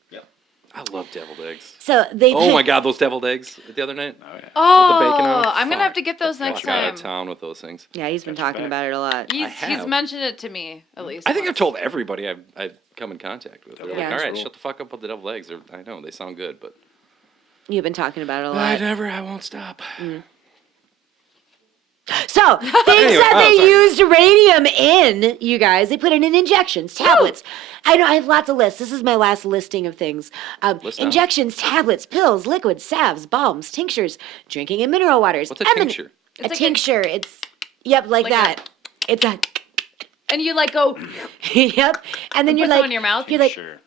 I love deviled eggs. So they Oh my god, those deviled eggs the other night. Oh, yeah. Oh, bacon on it? I'm gonna have to get those next Fuck out time. of town with those things. Yeah, he's been Got your talking back. about it a lot. He's have. mentioned it to me at least. I think I've once. told everybody I've come in contact with. They're like, Yeah. all right, Cool. shut the fuck up with the deviled eggs. I know they sound good, but You've been talking about it a lot. I won't stop. So, things Anyway, that they sorry. used radium in, you guys, they put it in injections, tablets. I have lots of lists. This is my last listing of things. List down. Injections, tablets, pills, liquids, salves, balms, tinctures, drinking and mineral waters. What's a and then- tincture? A It's like a- tincture. It's, yep, like Like a- that. It's a, And you like go yep. And then put you're some like, in your mouth. you're like, Sure.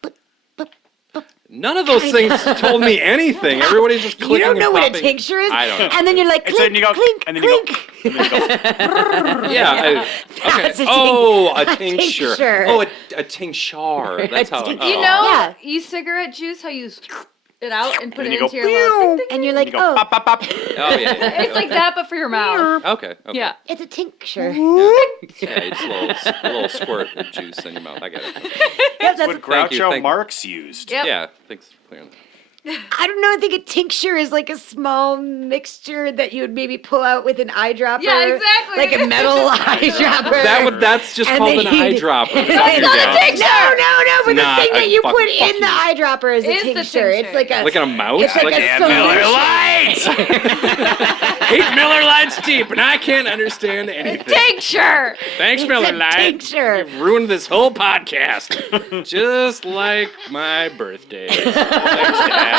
None of those things told me anything. Everybody's just you clicking don't know and what a popping. tincture is? I don't know. And then you're like, And clink, then you go, clink, and then you clink. go, and then you go. Yeah. Okay. That's a Oh, a a tincture. tincture. Oh, a tincture. That's how. tincture. You oh. know, Yeah. e-cigarette juice, how you it out and put And it you into go, your mouth. And you're And like, you go, oh, pop, pop, pop. Oh yeah. It's like that, but for your mouth. Okay. Okay. Yeah. it's a tincture. Yeah, it's a little squirt of juice in your mouth. I get it. Yep, that's What Thank you, Groucho thank- Marx used. Yep. Yeah. Thanks for clearing that. I don't know. I think a tincture is like a small mixture that you would maybe pull out with an eyedropper. Yeah, exactly. Like a metal eyedropper. That's just And called then an you'd- eyedropper. That's not a tincture. No, but the Not thing a that you fucking put in the fuck eyedropper is a Is the tincture. It's tincture. like a. Like in a mouse? It's like a Damn solution. Miller Lite. 8 Miller Lights deep, and I can't understand anything. Tincture. Thanks, It's Miller a Lite. tincture. You've ruined this whole podcast. Just like my birthday. Thanks, Dad.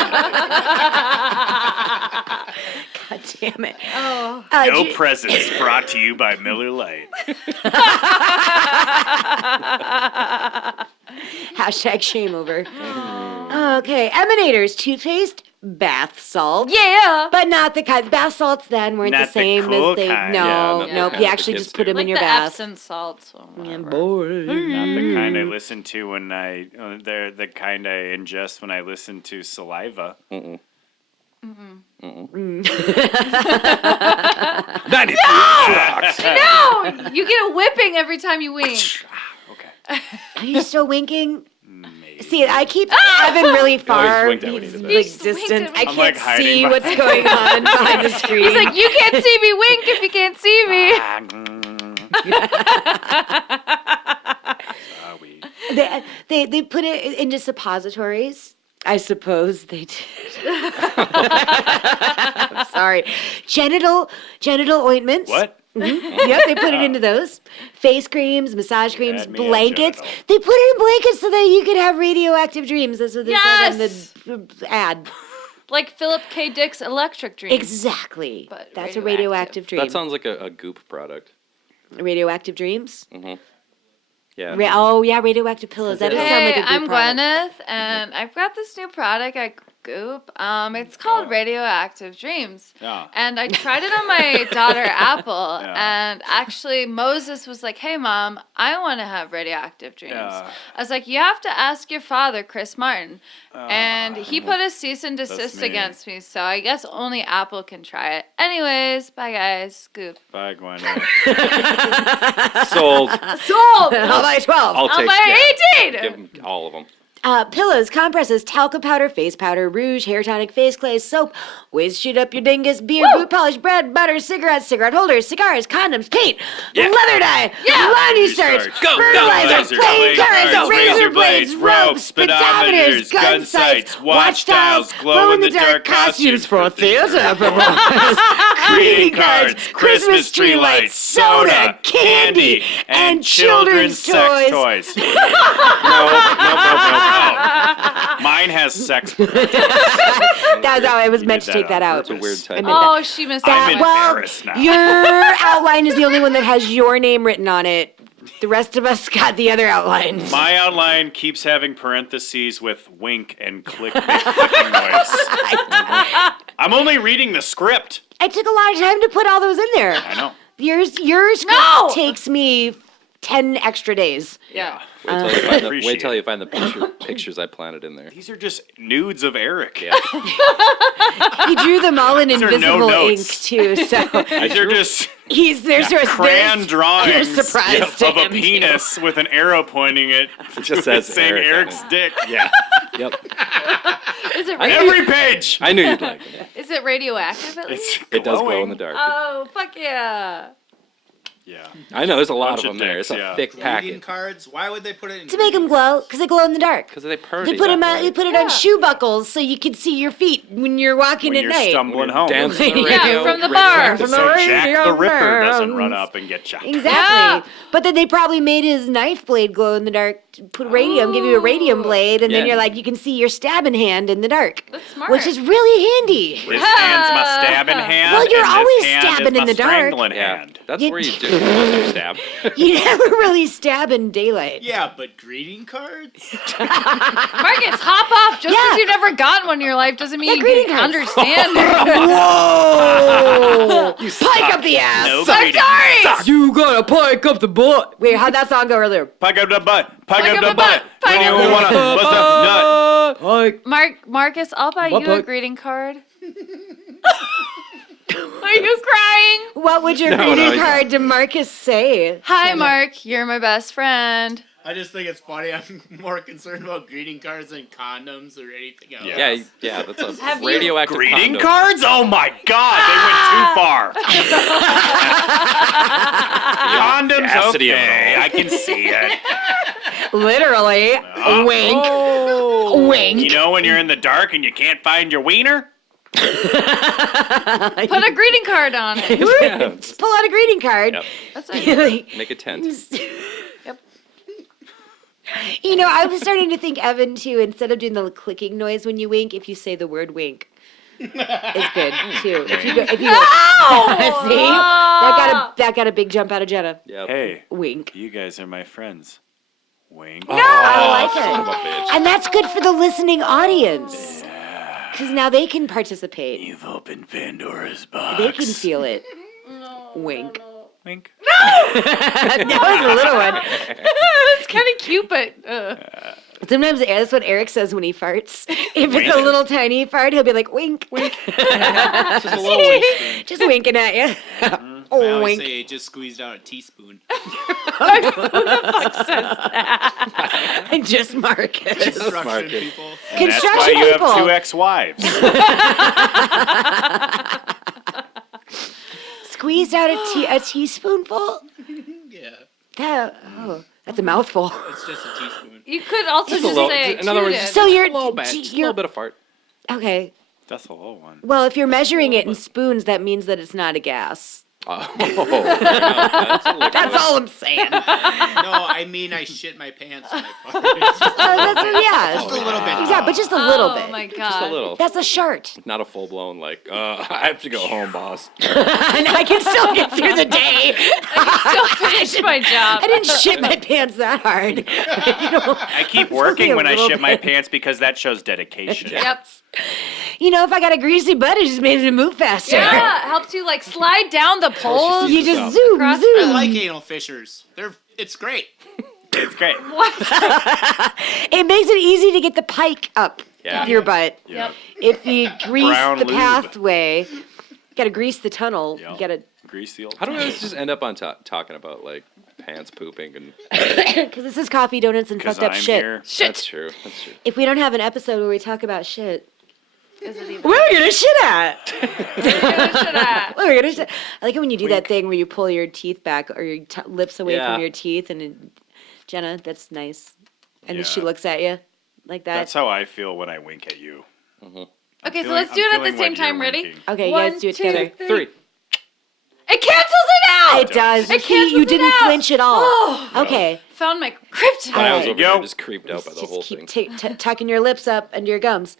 God damn it. Oh. No presents brought to you by Miller Lite. Hashtag shame over. Okay, emanators, toothpaste, bath salt. Yeah. But not the kind. Bath salts then weren't Not the the same cool as they. kind. No, Yeah, not the nope. kind You that actually the just kids put do. them in Like your the bath. Epsom salts. Or Yeah, whatever. boy. Not the kind I listen to when they're the kind I ingest when I listen to saliva. Mm-mm. No, you get a whipping every time you wink. Okay. Are you still winking? Maybe. See, I keep Evan really far. winked at when he He's did that. like He's distant. winked I at I'm, can't like, hiding see behind- what's going on behind the screen. He's like, you can't see me wink if you can't see me. Ah, Sorry. they put it into suppositories. I suppose they did. I'm sorry. Genital ointments. What? Yep, they put it into those. Face creams, massage creams, Had me at blankets. genital. They put it in blankets so that you could have radioactive dreams. That's what they said on the ad. Like Philip K. Dick's Electric Dream. Exactly. But That's a radioactive. radioactive dream. That sounds like a Goop product. Radioactive dreams? Yeah. Radioactive pillows. That does sound Hey, like a good I'm product. Gwyneth, and I've got this new product at Goop. It's called Radioactive Dreams. Yeah. And I tried it on my daughter Apple, Yeah. and actually Moses was like, "Hey, Mom, I want to have radioactive dreams." Yeah. I was like, "You have to ask your father, Chris Martin," and he put a cease and desist me. against me. So I guess only Apple can try it. Anyways, bye guys, Goop. Bye, Gwen. Sold. Sold. I'll buy 12. I'll I'll take buy 18. Give them all of them. Pillows, compresses, talcum powder, face powder, rouge, hair tonic, face clay, soap, ways to shoot up your dingus, beer, boot polish, bread, butter, cigarettes, cigarette holders, cigars, condoms, paint, leather dye, laundry starch, fertilizer, playing cards, razor blades, ropes, speedometers, gun sights, watch dials, glow-in-the-dark costumes for theater performers, greeting cards, Christmas tree lights, soda, candy, and children's sex toys. toys. No. Mine has sex. That's how I was meant to did take that that on out. That's a weird I type. meant that. Oh, she missed I'm that one. Well, embarrassed now. your outline is the only one that has your name written on it. The rest of us got the other outlines. My outline keeps having parentheses with wink and click clicking noise. I'm only reading the script. I took a lot of time to put all those in there. I know. Your script No! takes me 10 extra days. Yeah. Wait till you find the pictures I planted in there. These are just nudes of Eric. Yeah. He drew them all in are no invisible ink notes. too, so These are just there's crayon you're drawings surprised of a him, too. penis with an arrow pointing it. It just says saying Eric on Eric's it. dick. Yeah. Yep. Is it Every page. I knew you'd like it. is it radioactive at least? It's It does glow glowing. in the dark. Oh, fuck yeah. Yeah. I know, there's a lot Bunch of of them there. dicks, It's a yeah. thick Greeting packet. cards. Why would they put it in? To make them glow, because they glow in the dark. Because they purdy. They put them that out, way. they put it on shoe buckles so you can see your feet when you're walking When at you're night. stumbling home. Dancing the Yeah, radio, from the radio bar. active From the So stuff. Jack radio the Ripper doesn't burns. run up and get you. Exactly. Yeah. But then they probably made his knife blade glow in the dark, put radium, give you a radium blade, and then Yeah. you're like, you can see your stabbing hand in the dark. That's smart. Which is really handy. This hand's my stabbing hand. Well, you're and this always hand stabbing is in my the dark. strangling Yeah, hand. that's You- where you do most of your stab. You never really stab in daylight. Yeah, but greeting cards. Marcus, hop off. Just because Yeah. you've never gotten one in your life doesn't mean Yeah, you greeting can cards. understand. Whoa! Pike up the ass. No I'm greeting. sorry. You gotta pike up the butt. Wait, how'd that song go earlier? Pike up the butt. Pike Pike up up the the butt. butt. Pike When up you the wanna bust a nut. Pike. Marcus, I'll buy What you a book? greeting card. Are you crying? What would your No, greeting he's card to Marcus say? Hi, Mark. You're my best friend. I just think it's funny. I'm more concerned about greeting cards than condoms or anything else. Yeah. Yeah, that's a Have you- radioactive Greeting condom. cards? Oh my God, they went too far. Condoms, audacity of it okay, all. I can see it. Literally. Wink. Oh. Wink. You know when you're in the dark and you can't find your wiener? Put a greeting card on it. Yeah. Just pull out a greeting card. Yep. That's it. Make a tent. Yep. You know, I was starting to think, Evan, too, instead of doing the clicking noise when you wink, if you say the word wink, is good, too. If you go, see? That got a big jump out of Jenna. Yep. Hey, Wink. you guys are my friends. Wink. I like Son of a it. bitch. And that's good for the listening audience. Because now they can participate. You've opened Pandora's box. They can feel it. Wink. Wink. That was a little one. It's kind of cute, but Sometimes that's what Eric says when he farts. If it's a little tiny fart, he'll be like, wink. Wink. Just a little wink. Just winking at you. I Oh, always wink. say it just squeezed out a teaspoon. Just Marcus. Construction Marcus. people. And that's why Construction you people. have two ex-wives. Squeezed out a teaspoonful? Yeah, That's a mouthful. it's just a teaspoon. you could also Just just, a little. say In other words, tooted. just So you're, a little bit. Just a you're little bit of fart. okay. That's a low one. Well, if you're measuring it in spoons, that means that it's not a gas. Oh, that's a liquid. That's all I'm saying. No, I mean I shit my pants when I farted. It's just Just a little bit. Yeah, but just a little bit. Oh my god. Just a little. That's a shirt. Not a full blown like. I have to go home, boss. And I can still get through the day. Still finish my job. I didn't shit my pants that hard. I keep only working a when I little shit my bit. pants because that shows dedication. Yep. If I got a greasy butt, it just makes me move faster. Yeah, helps you like slide down the poles. You just zoom, Across- zoom. I like anal fissures. It's great. It's great. It makes it easy to get the pike up Yeah. your butt. Yep. If you grease Brown the lube. pathway, you gotta grease the tunnel. Yep. You gotta, Grease the old. How do we always just end up on talking about like pants pooping and? because this is coffee, donuts, and Because fucked up I'm shit. here. That's true. That's true. If we don't have an episode where we talk about shit, Is it even? where are we gonna shit at? Should Where are we gonna shit? I like it when you do that thing where you pull your teeth back or your lips away Yeah. from your teeth, and Jenna, that's nice. And then she Yeah. looks at you like that. That's how I feel when I wink at you. Okay, so let's do it at the same time. Ready? Okay, you One, guys do it two, together. 3. It cancels it out. It does. It See, cancels you it didn't out. flinch at all. Oh. Okay. Found my kryptonite. But I was There over you here go. just creeped out by the Just whole keep thing. tucking your lips up under your gums.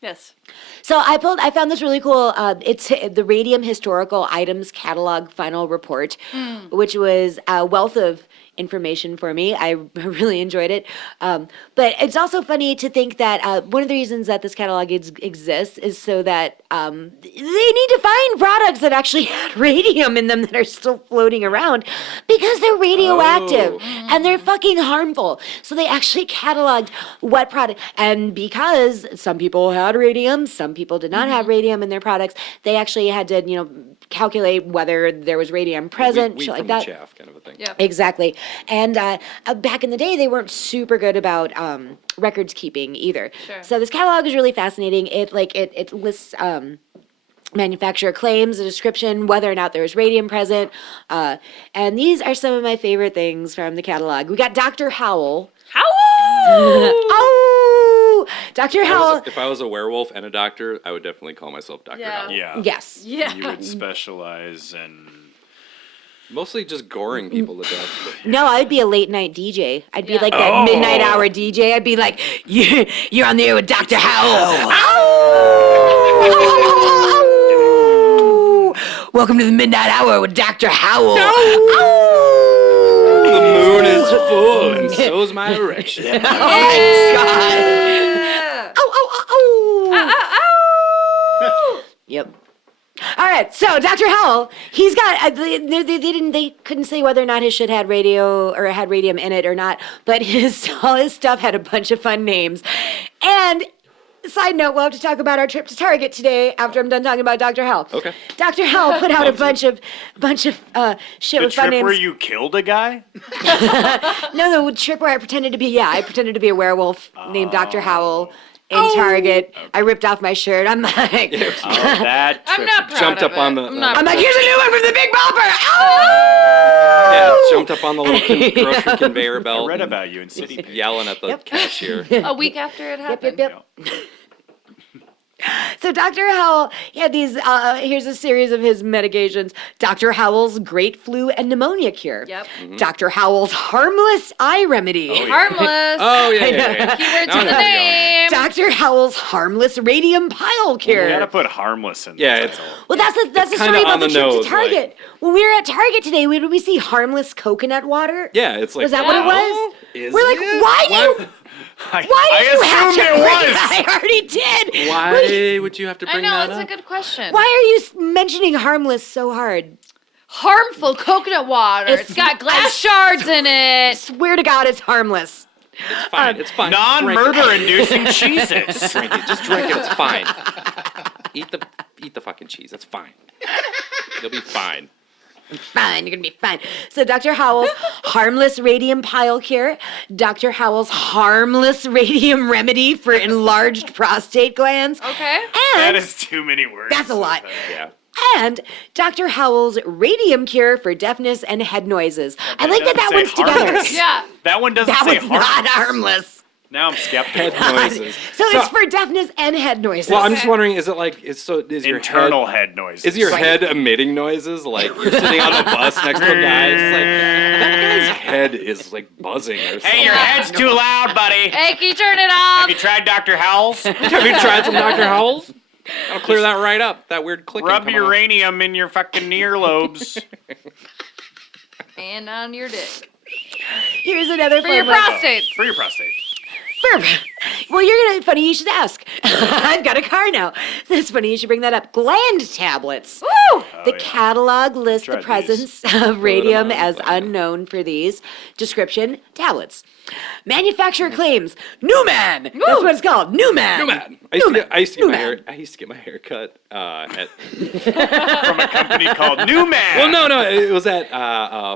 Yes. So I found this really cool. It's the Radium Historical Items Catalog Final Report, which was a wealth of information for me. I really enjoyed it. But it's also funny to think that one of the reasons that this catalog exists is so that they need to find products that actually had radium in them that are still floating around because they're radioactive and they're fucking harmful. So they actually cataloged what product, and because some people had radium, some people did not have radium in their products, they actually had to, calculate whether there was radium present, Weed shit from like the that. chaff kind of a thing. Yep. Exactly. And back in the day, they weren't super good about records keeping either. Sure. So this catalog is really fascinating. It lists manufacturer claims, a description, whether or not there was radium present. And these are some of my favorite things from the catalog. We got Dr. Howell. How? Oh, Dr. Howell. If I was a werewolf and a doctor, I would definitely call myself Dr. Yeah. Howell. Yeah. Yes. Yeah. You would specialize in. Mostly just goring people to death. but- No, I'd be a late night DJ. I'd be Yeah. like that midnight hour DJ. I'd be like, you're on the air with Dr. Howell. Ow! Welcome to the midnight hour with Dr. Howell. The moon is full, and so's my erection. Oh my God. Ow, ow, ow, ow. Yep. All right, so Dr. Howell, he's got. They couldn't say whether or not his shit had radio or had radium in it or not, but all his stuff had a bunch of fun names. And side note, we'll have to talk about our trip to Target today after I'm done talking about Dr. Howell. Okay. Dr. Howell put out a bunch of shit The with fun trip where names. you killed a guy? No, the trip where I pretended to be a werewolf named Dr. Howell. In Target, I ripped off my shirt. I'm like, Oh, that I'm trip. not proud Jumped of up it. on the- I'm not I'm like, here's a new one from the Big Bopper. Yeah, jumped up on the little grocery conveyor I belt. read and about you in City Page. Yelling at the cashier. A week after it Yep, happened. yep, yep. So Dr. Howell, he had these, here's a series of his medications. Dr. Howell's Great Flu and Pneumonia Cure. Yep. Dr. Howell's Harmless Eye Remedy. Harmless. Oh, yeah. Keyword Now to the I know. name. Dr. Howell's Harmless Radium Pile Cure. You gotta put harmless in the Yeah, it's- title. Well, that's the kinda story about on the the trip nose, to Target. When we were at Target today, did we see harmless coconut water? Yeah, it's like. Was that what it was? Is We're like, it? why do you? Why did you have to assumed it bring was. it? I already did. Why would you have to I bring know, that it's up? a good question. Why are you mentioning harmless so hard? Harmful coconut water. It's- It's got glass shards in it. Swear to God, it's harmless. It's fine. It's fine. Non-murder-inducing cheeses. Drink it. Just drink it. It's fine. Eat the fucking cheese. It's fine. You'll be fine. Fine, you're gonna be fine. So Dr. Howell's Harmless Radium Pile Cure, Dr. Howell's Harmless Radium Remedy for Enlarged Prostate Glands, Okay. That and is too many words. that's a lot. Yeah. And Dr. Howell's Radium Cure for Deafness and Head Noises. I like that doesn't one's say together. harmless. Yeah. That one doesn't That say one's not harmless. harmless. Now I'm skeptical. Head noises. So it's for deafness and head noises. Well, I'm just wondering, is it like, is your Internal head, head noises. is your head emitting noises? Like you're sitting on the bus next to a guy, it's like, that guy's head is like buzzing or something. Hey, your head's too loud, buddy. Hey, can you turn it Have off? you tried Dr. Howell's? Have you tried some Dr. Howell's? I'll clear that right up. That weird clicking. Rub coming off. uranium in your fucking earlobes. And on your dick. Here's another For your fun one. prostate. For your prostate. Well, you're gonna. Funny you should ask. I've got a car now. It's funny you should bring that up. Gland tablets. Woo! The catalog lists the Tried presence of radium on, as but no. unknown for these. Description: tablets. Manufacturer claims Newman. That's what it's called. Newman. Newman. I used to get my hair cut at. From a company called Newman. Well, no, it was at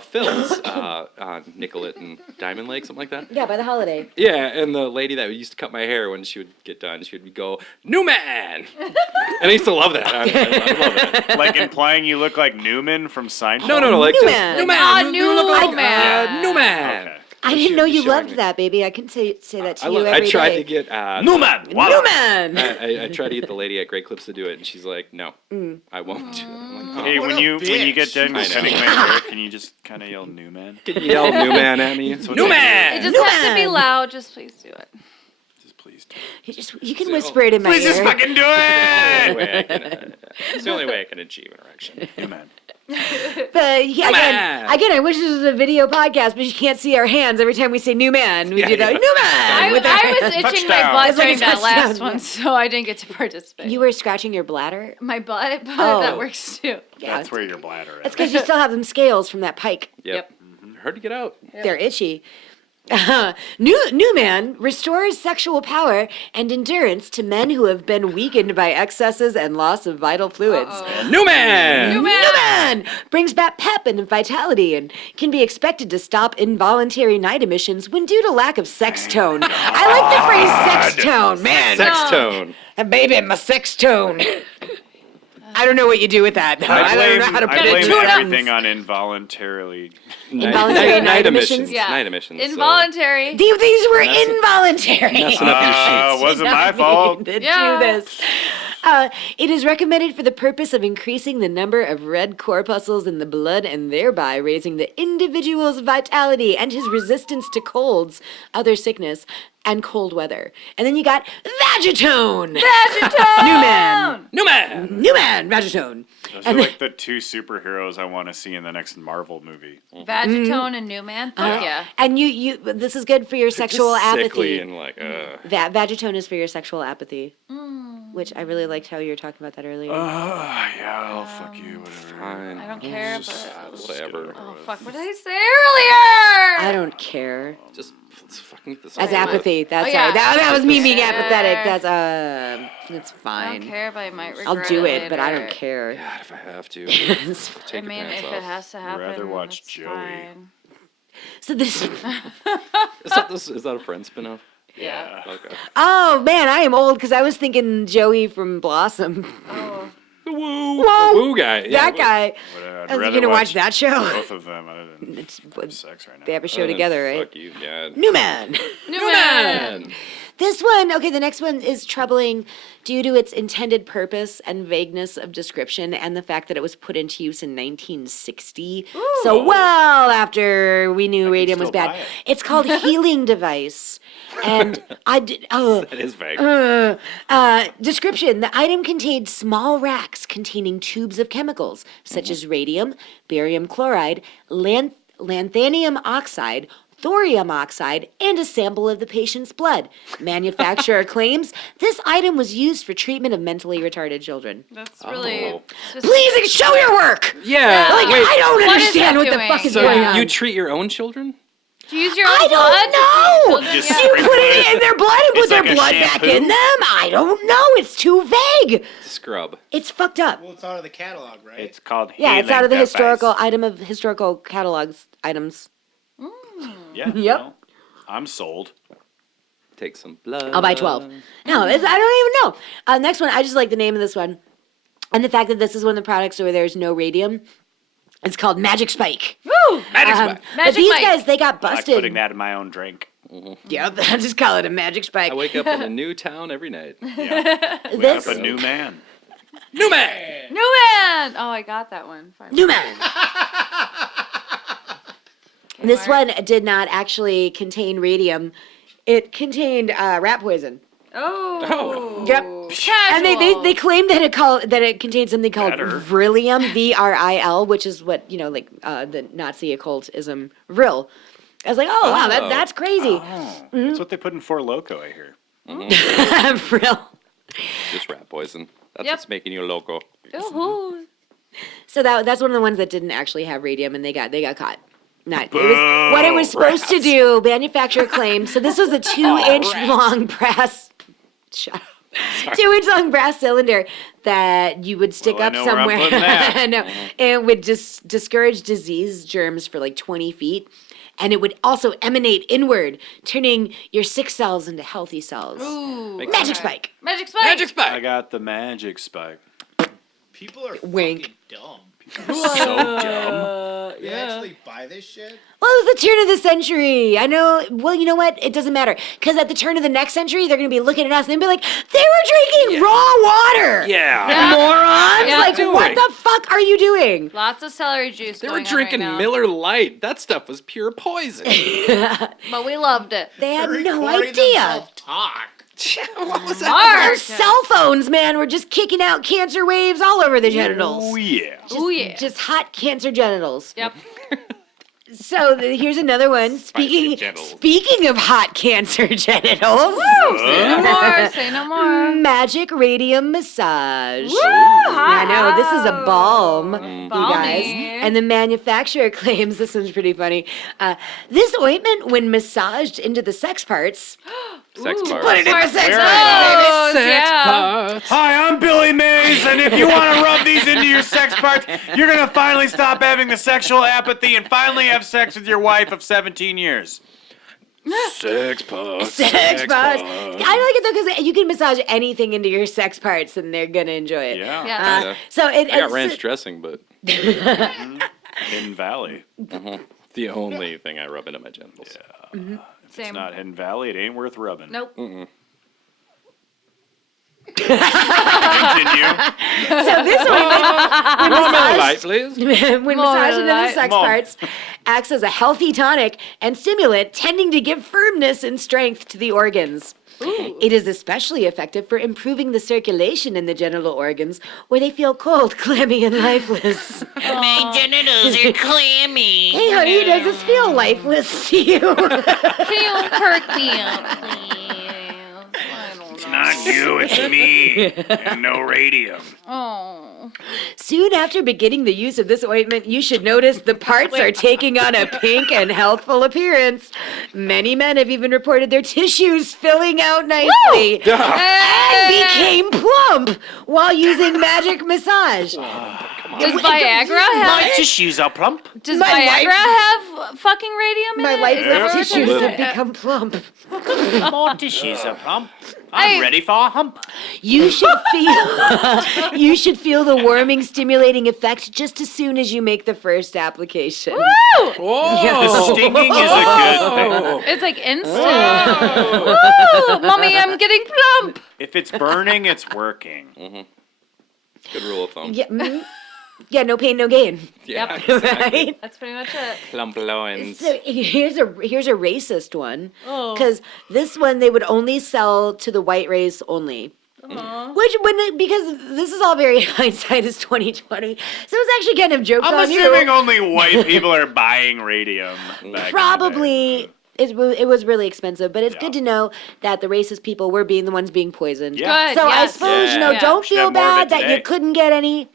Phil's on Nicollet and Diamond Lake, something like that. Yeah, by the holiday. Yeah, and the lady that used to cut my hair when she would get done, she would go, Newman! And I used to love that. I love it. Like implying you look like Newman from Seinfeld? No, like Newman. just Newman. Ah, You look like Newman. Newman. Okay. I didn't know you showing loved me. that, baby. I can say that to I, you lo- every I day. tried to get Newman! Voila. Newman. I tried to get the lady at Great Clips to do it, and she's like, "No, I won't." I'm like, Hey, What when a you get bitch. done I know. cutting my hair, can you just kind of yell Newman? "Oh, yell Newman at me. It Newman. just has to be loud. Just please do it. Just please. You can whisper it in my Please just ear. fucking do it! It's the only way I can achieve an erection. Newman. But yeah, Newman. again, I wish this was a video podcast, but you can't see our hands every time we say Newman. We do that. Newman. I was itching my Touchdown. butt It's like during a that last touchdown, one, yeah. so I didn't get to participate. You were scratching your bladder. my butt, but Oh. that works too. Yeah, That's where your bladder is. it's because you still have them scales from that pike. Yep. Hard to get out. They're itchy. Newman restores sexual power and endurance to men who have been weakened by excesses and loss of vital fluids. Newman. Newman brings back pep and vitality and can be expected to stop involuntary night emissions when due to lack of sex tone. I like the phrase sex tone, man. Sex tone. Baby, my sex tone. I don't know what you do with that. Though. I don't know how to put I it blame into a everything sentence. on involuntarily. Involuntary night emissions? Yeah. Night emissions. so- Involuntary. These were involuntary. Messing up your sheets. Wasn't my Not fault. mean to Yeah. do this. It is recommended for the purpose of increasing the number of red corpuscles in the blood and thereby raising the individual's vitality and his resistance to colds, other sickness, and cold weather. And then you got Vagitone. Vegetone. Newman. Newman, Vagitone. Those are like the two superheroes I want to see in the next Marvel movie. Vegetone and Newman. Fuck yeah. And you this is good for your sexual Just apathy. sickly and like, Vagitone is for your sexual apathy. Which I really liked how you were talking about that earlier. Yeah, I'll fuck you, whatever. fine. I don't care, but Whatever. oh fuck, what did I say earlier? I don't care. Just let's fucking get this That's over with. apathy. That's Oh, yeah. sorry. That was me being Yeah. apathetic. That's it's I fine. don't care, but I might regret I'll do it, later. but I don't care. God, if I have to. so I Take mean, your pants if off. it has to happen, rather watch that's Joey. fine. this. Is that a Friends spinoff? Yeah. Okay. Oh man, I am old because I was thinking Joey from Blossom. Oh. The woo. Whoa. The woo guy. Yeah, That guy. Whatever. I'd I was rather gonna watch that show. Both of them other than It's sex right now. they have a show Other than together, right? Fuck you, God. Newman. Newman. This one, okay, the next one is troubling due to its intended purpose and vagueness of description and the fact that it was put into use in 1960. So well after we knew radium was still buy bad. it. It's called healing device. And I did, That is vague. description. The item contained small racks containing tubes of chemicals such as radium, barium chloride, lanthanum oxide, thorium oxide, and a sample of the patient's blood. Manufacturer claims this item was used for treatment of mentally retarded children. That's really. Oh. specific. Please show your work! Yeah. Like, wait. I don't What is understand that what the doing? fuck is So going on. you treat your own children? Do you use your own I blood? don't know! Children, Just yeah. You sprinkle put it in their blood and put It's their like a blood back shampoo? in them? I don't know. It's too vague. Scrub. It's fucked up. Well, it's out of the catalog, right? It's called Yeah, it's healing out of the device. historical item of historical catalogs items. Yeah. Yep. well, I'm sold. Take some blood. I'll buy 12. No, I don't even know. Next one, I just like the name of this one. And the fact that this is one of the products where there's no radium. It's called Magic Spike. Woo! Magic Um, Spike. but Magic these Mike. guys, they got I like busted. putting that in my own drink. Yep, I just call it a magic spike. I wake up in a new town every night. Yeah. We This have a new man. New man! New man. Oh, I got that one. Finally. new man. This Mark. one did not actually contain radium. It contained rat poison. Oh. Yep. Casual. And they claim that it contains something called Better. Vrilium, VRIL, which is what the Nazi occultism vril. I was like, oh wow, that's crazy. Oh, that's what they put in Four Loko, I hear. Vril. Just rat poison. That's Yep. what's making you loco. Ooh. So that's one of the ones that didn't actually have radium, and they got caught. Not it was what it was supposed to do. Manufacturer claimed. So this was a 2-inch long brass. Shut up. 2-inch long brass cylinder that you would stick Well, I up know where I'm somewhere. putting that. No, it would just discourage disease germs for like 20 feet. And it would also emanate inward, turning your sick cells into healthy cells. Ooh. Magic spike. Magic spike. Magic I spike! got the magic spike. People are Wink. fucking dumb. So dumb. They actually buy this shit? Well, it was the turn of the century. I know. Well, you know what? It doesn't matter. Because at the turn of the next century, they're going to be looking at us and they'll be like, they were drinking raw water. Yeah. Morons. Yeah. Like, what Doing? the fuck are you doing? Lots of celery juice. They were going on drinking right now. Miller Lite. That stuff was pure poison. But we loved it. They had They're no recording idea. themselves talk. What was that? Our Mark. cell phones, man, were just kicking out cancer waves all over the genitals. Oh, yeah. Ooh, yeah. Just hot cancer genitals. Yep. So here's another one. genitals. Speaking of hot cancer genitals, Say no more. Say no more. magic radium massage. Woo! I know, this is a balm, you guys. Balmy. And the manufacturer claims, this one's pretty funny, this ointment, when massaged into the sex parts, Sex Ooh. bars. put it in the sex Where parts. Oh, yeah. parts. Hi, I'm Billy Mays, and if you want to rub these into your sex parts, you're going to finally stop having the sexual apathy and finally have sex with your wife of 17 years. Sex parts. Sex parts. I like it though because you can massage anything into your sex parts and they're gonna enjoy it. Yeah. Yeah. Yeah. So it. I got ranch dressing, but Hidden Valley. the only thing I rub into my genitals. It's Same. not Hidden Valley. It ain't worth rubbing. Nope. Continue. So this one, More Miller Lite, please. when massaged into the light. sex More. parts, acts as a healthy tonic and stimulant, tending to give firmness and strength to the organs. It is especially effective for improving the circulation in the genital organs where they feel cold, clammy, and lifeless. My genitals are clammy. Hey, honey, does this feel lifeless to you? Can you perk me up, please? I don't It's know. not you, it's me. And no radium. Oh. Soon after beginning the use of this ointment, you should notice the parts are taking on a pink and healthful appearance. Many men have even reported their tissues filling out nicely and became plump while using magic massage. Does Viagra My have? tissues are plump. Does my Viagra wife- have fucking radium in My it? life Is that what we're tissues talking have about? become plump. More tissues are plump. Hey. I'm ready for a hump. You should feel the warming, stimulating effect just as soon as you make the first application. Woo! The stinging is a good thing. It's like instant. Woo! Mommy, I'm getting plump. If it's burning, it's working. Good rule of thumb. Yeah, yeah, no pain, no gain. Yeah, Yep. exactly. Right? That's pretty much it. Plump loins. So here's a racist one, Oh. because this one they would only sell to the white race only. Because this is all very hindsight is 2020, so it's actually kind of joked I'm on assuming you. only white people are buying radium. back in the day. Probably it was really expensive, but it's Yeah. good to know that the racist people were being the ones being poisoned. Yeah. Good. So I yes. suppose Yeah. don't Should feel have more of bad it that you today. couldn't get any.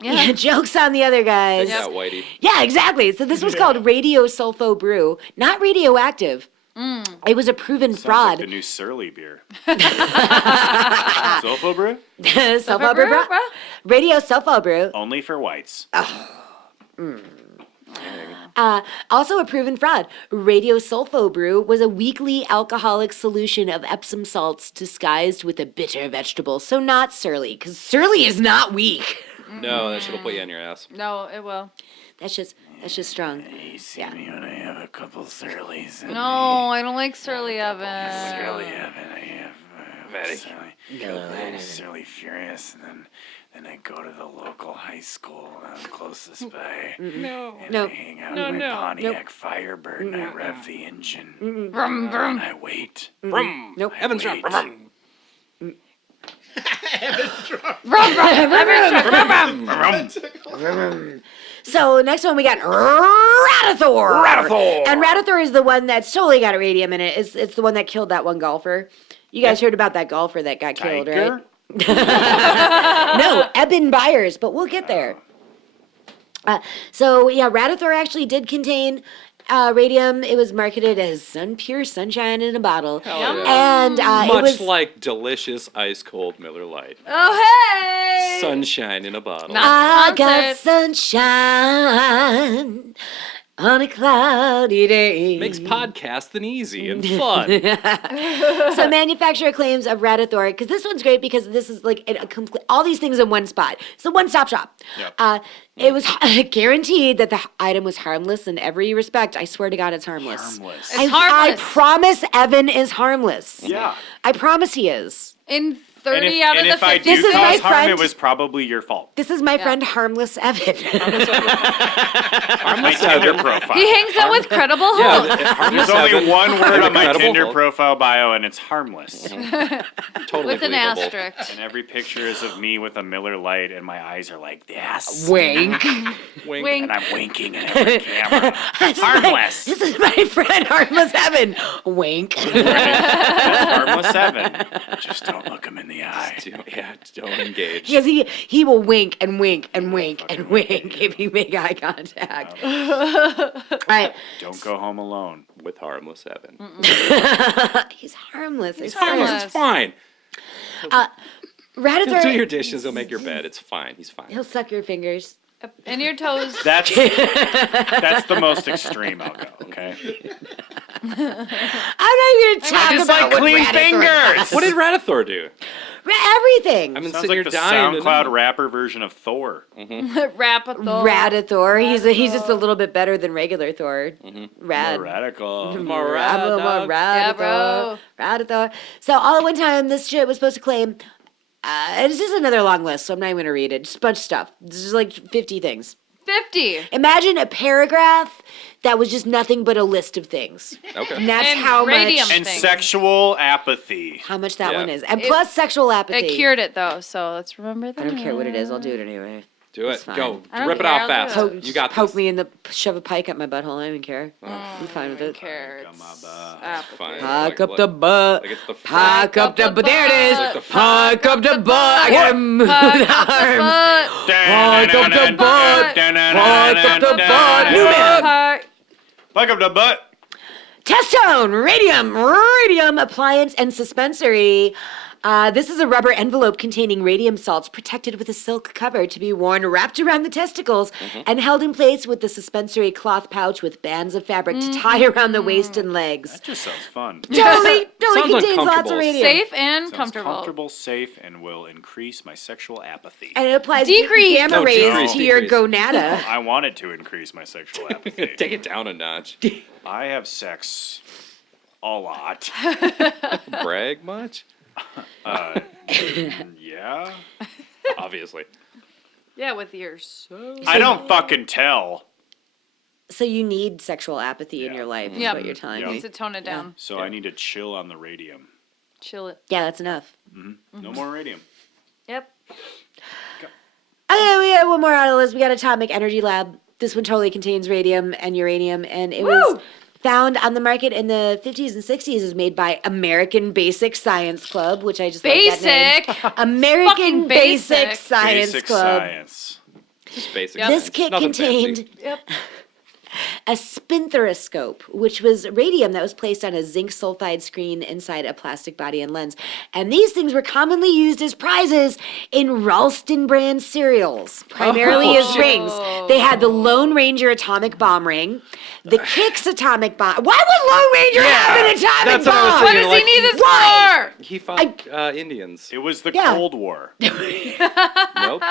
Yeah. Jokes on the other guys. Yeah, Whitey. Yeah, exactly. So this was called radiosulfo brew, not radioactive. It was a proven Sounds fraud. like the new Surly beer. Sulfo brew? Sulfo brew, brew, bro? radio sulfo brew. Only for whites. Also a proven fraud. Radiosulfo brew was a weakly alcoholic solution of Epsom salts disguised with a bitter vegetable. So not surly, because surly is not weak. No, that shit'll put you on your ass. No, it will. That's just strong. You see me when I have a couple surlies. No, I don't like Surly Evan. Surly Evan, I have surly furious, and then I go to the local high school closest by. No. And Nope. I hang out No, in my no. Pontiac Firebird and I rev the engine. Vroom, vroom. And I wait. Vroom. Nope. Evan's drunk. Wait. Vroom. Vroom, vroom. Evan's drunk. Vroom, vroom. So next one we got Radathor. And Radathor is the one that's totally got a radium in it. It's the one that killed that one golfer. You guys heard about that golfer that got killed, right? No, Eben Byers, but we'll get there. So yeah, Radathor actually did contain radium. It was marketed as pure sunshine in a bottle. Hell yeah. And it Much was like delicious ice cold Miller Lite. Oh, hey! Sunshine in a bottle. Not I got sponsored. sunshine on a cloudy day. Makes podcasting easy and fun. So manufacturer claims of Radathor, because this one's great because this is like a complete, all these things in one spot. It's a one-stop shop. Yep. It was guaranteed that the item was harmless in every respect. I swear to God, it's harmless. Harmless. It's I harmless. promise Evan is harmless. Yeah. I promise he is. In And 30 if, out of and the if I 50. This do is my cause harm, friend- it was probably your fault. This is my friend Harmless Evan. My Tinder profile. He hangs out with Credible Hulk. There's only one word on my Incredible Tinder Hulk. profile bio, and it's harmless. Totally With an believable. asterisk. And every picture is of me with a Miller Lite, and my eyes are like this. Wink. Wink. Wink. And I'm winking at every camera. Harmless. This is my friend Harmless Evan. Wink. That's harmless 7. Just don't look him in the eye. Don't engage. Because he will wink and wink and wink and wink if you make eye contact. All right. Don't go home alone. With harmless Evan. He's harmless. It's harmless. It's fine. He'll do Radathor, your dishes. He'll make your bed. It's fine. He's fine. he'll suck your fingers. And your toes. That's the most extreme I'll go, okay? I'm not even going to talk I just about like what clean Radathor fingers. does. What did Radathor do? Everything. I've been Sounds sitting like here the dying to SoundCloud know. rapper version of Thor. Radathor. Radathor. He's just a little bit better than regular Thor. Rad. More radical. More rad, dog. Yeah, Radathor. bro. Radathor. So all at one time, this shit was supposed to claim. It's just another long list, so I'm not even gonna read it. Just a bunch of stuff. This is like 50 things. 50. Imagine a paragraph that was just nothing but a list of things. Okay. And that's And how radium. much And Thing. sexual apathy. how much that Yeah. one is. And It- plus sexual apathy. It cured it, though, so let's remember that. I don't care what it is, I'll do it anyway. Do It's it. fine. Go. I don't Rip it care, off I'll do fast. it. Poke, You got poke this. me in the shove a pike up my butthole. I don't even care. I'm fine with it. Care. Come It's on, apathy. Fine. Pike Like- up the butt. Like it's the Pike up the butt. There it is. Like the Pike up the butt. I gotta move the arms. But Pike up the butt. Pike up the butt. New man. Fuck up the butt. Testone, radium appliance and suspensory. This is a rubber envelope containing radium salts protected with a silk cover to be worn wrapped around the testicles and held in place with the suspensory cloth pouch with bands of fabric to tie around the waist and legs. That just sounds fun. Totally Sounds contains lots of uncomfortable. radium. Safe and Sounds comfortable. comfortable, safe, and will increase my sexual apathy. And it applies Decrease. gamma No, rays decrease, to your decrease. gonada. I want it to increase my sexual apathy. Take it down a notch. I have sex a lot. Brag much? Yeah. Obviously. Yeah, with your so. I don't fucking tell. So you need sexual apathy in Yeah. your life, is Yep. what you're telling Yep. me. Needs to tone it down. So I need to chill on the radium. Chill it. Yeah, that's enough. No more radium. Yep. Okay, we have one more on the list. We got Atomic Energy Lab. This one totally contains radium and uranium, and it was found on the market in the 50s and 60s. It was made by American Basic Science Club, which I just like that name. Basic. American Fucking Basic basic. Science Basic Club. science. Just basic. Yep. This science. kit Nothing contained fancy. Yep. a spinthariscope, which was radium that was placed on a zinc sulfide screen inside a plastic body and lens. And these things were commonly used as prizes in Ralston brand cereals, primarily as rings. They had the Lone Ranger atomic bomb ring, the Kix atomic bomb. Why would Lone Ranger have an atomic that's what I was bomb? What thinking. does like, he need this why? for? He fought Indians. It was the Yeah. Cold War. Nope.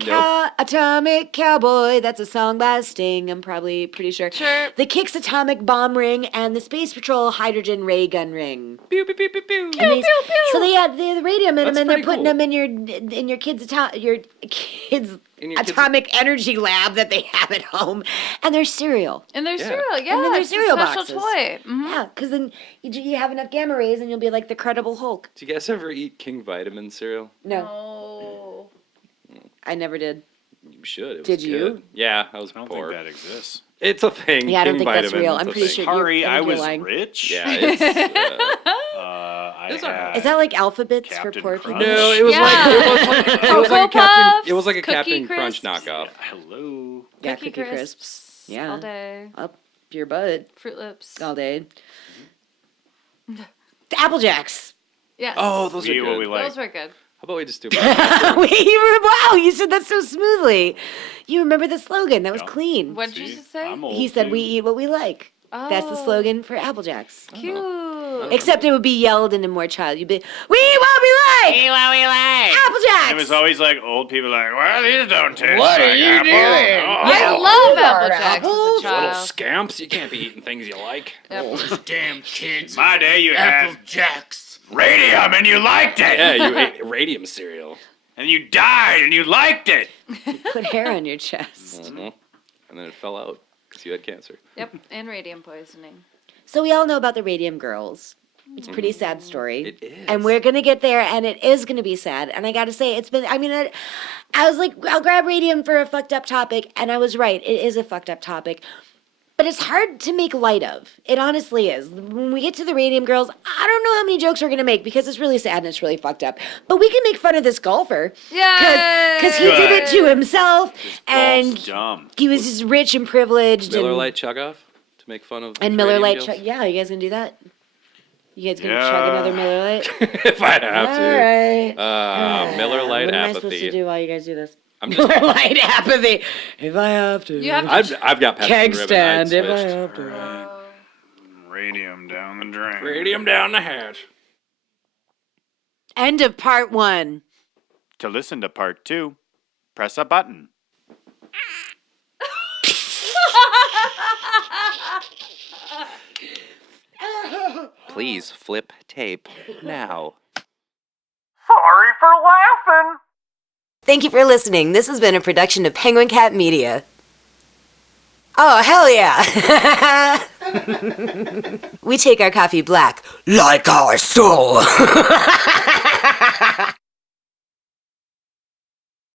Atomic Cowboy. That's a song by Sting. I'm probably pretty sure. Sure. The Kicks atomic bomb ring and the Space Patrol hydrogen ray gun ring. Pew, pew, pew, pew, pew. And these- So they had the radium in That's them, and they're pretty putting cool. them in your kids' In your kids' atomic energy lab that they have at home, and they're cereal. And there's Yeah. cereal, yeah. then there's it's cereal a special boxes. toy. Mhm. Yeah, because then you have enough gamma rays, and you'll be like the Credible Hulk. Do you guys ever eat King Vitamin cereal? No, Oh. I never did. You should. It was Did you? good. Yeah, I was I don't poor. think that exists. It's a thing. Yeah, I don't King think that's Vitamin, real. it's I'm a pretty thing. sure. Sorry, I you're was lying. rich. Yeah, it's. I It's alright. had Is that like alphabets for Captain poor Crunch. people? No, it was Yeah. like it was like Cocoa a Captain. Puffs, It was like a Cookie Captain Crunch Crisps. knockoff. Hello. Yeah, Cookie Cookie Crisps. Crisps. Yeah. All day. Up your butt Fruit Loops. all day. The Apple Jacks. Yes. Oh, those We are eat good. what we like. Those were good. How about we just do? Wow, you said that so smoothly. You remember the slogan. That was Yeah. clean. What did you See? just say? I'm old, He said too. we eat what we like. That's the Oh. slogan for Apple Jacks. Cute. Except it would be yelled into more child. You'd be, we eat what we like! See what we like. Apple Jacks! It was always like old people like, well, these don't taste What are like you apple. doing? Oh. I love Apple Jacks as a Little child. scamps, you can't be eating things you like. Yep. Damn kids. My day, you Apple had Jacks. radium and you liked it. Yeah, you ate Radium cereal. And you died and you liked it. Put hair on your chest. Mhm. And then it fell out because you had cancer. Yep. And radium poisoning. So we all know about the Radium Girls. It's a pretty sad story. It is. And we're going to get there, and it is going to be sad. And I got to say, it's been, I mean, I was like, I'll grab Radium for a fucked up topic, and I was right. It is a fucked up topic. But it's hard to make light of. It honestly is. When we get to the Radium Girls, I don't know how many jokes we're going to make because it's really sad and it's really fucked up. But we can make fun of this golfer. Yay! Because he did it to himself, and Golf's dumb. he was just rich and privileged. Miller and, Lite chug off to make fun of. And Miller Lite. Girls? Yeah, you guys gonna do that? You guys gonna Yeah. chug another Miller Lite? If I have All to. right. Miller Lite What am I supposed to apathy. do while you guys do this? I'm just. Miller Lite apathy. If I have to. You have I've got Pepsi Keg and ribbon. stand. I'd If I switched. have to. Radium down the drain. Radium down the hatch. End of part 1. To listen to part 2, press a button. Please flip tape now. Sorry for laughing. Thank you for listening. This has been a production of Penguin Cat Media. Oh, hell yeah. We take our coffee black like our soul.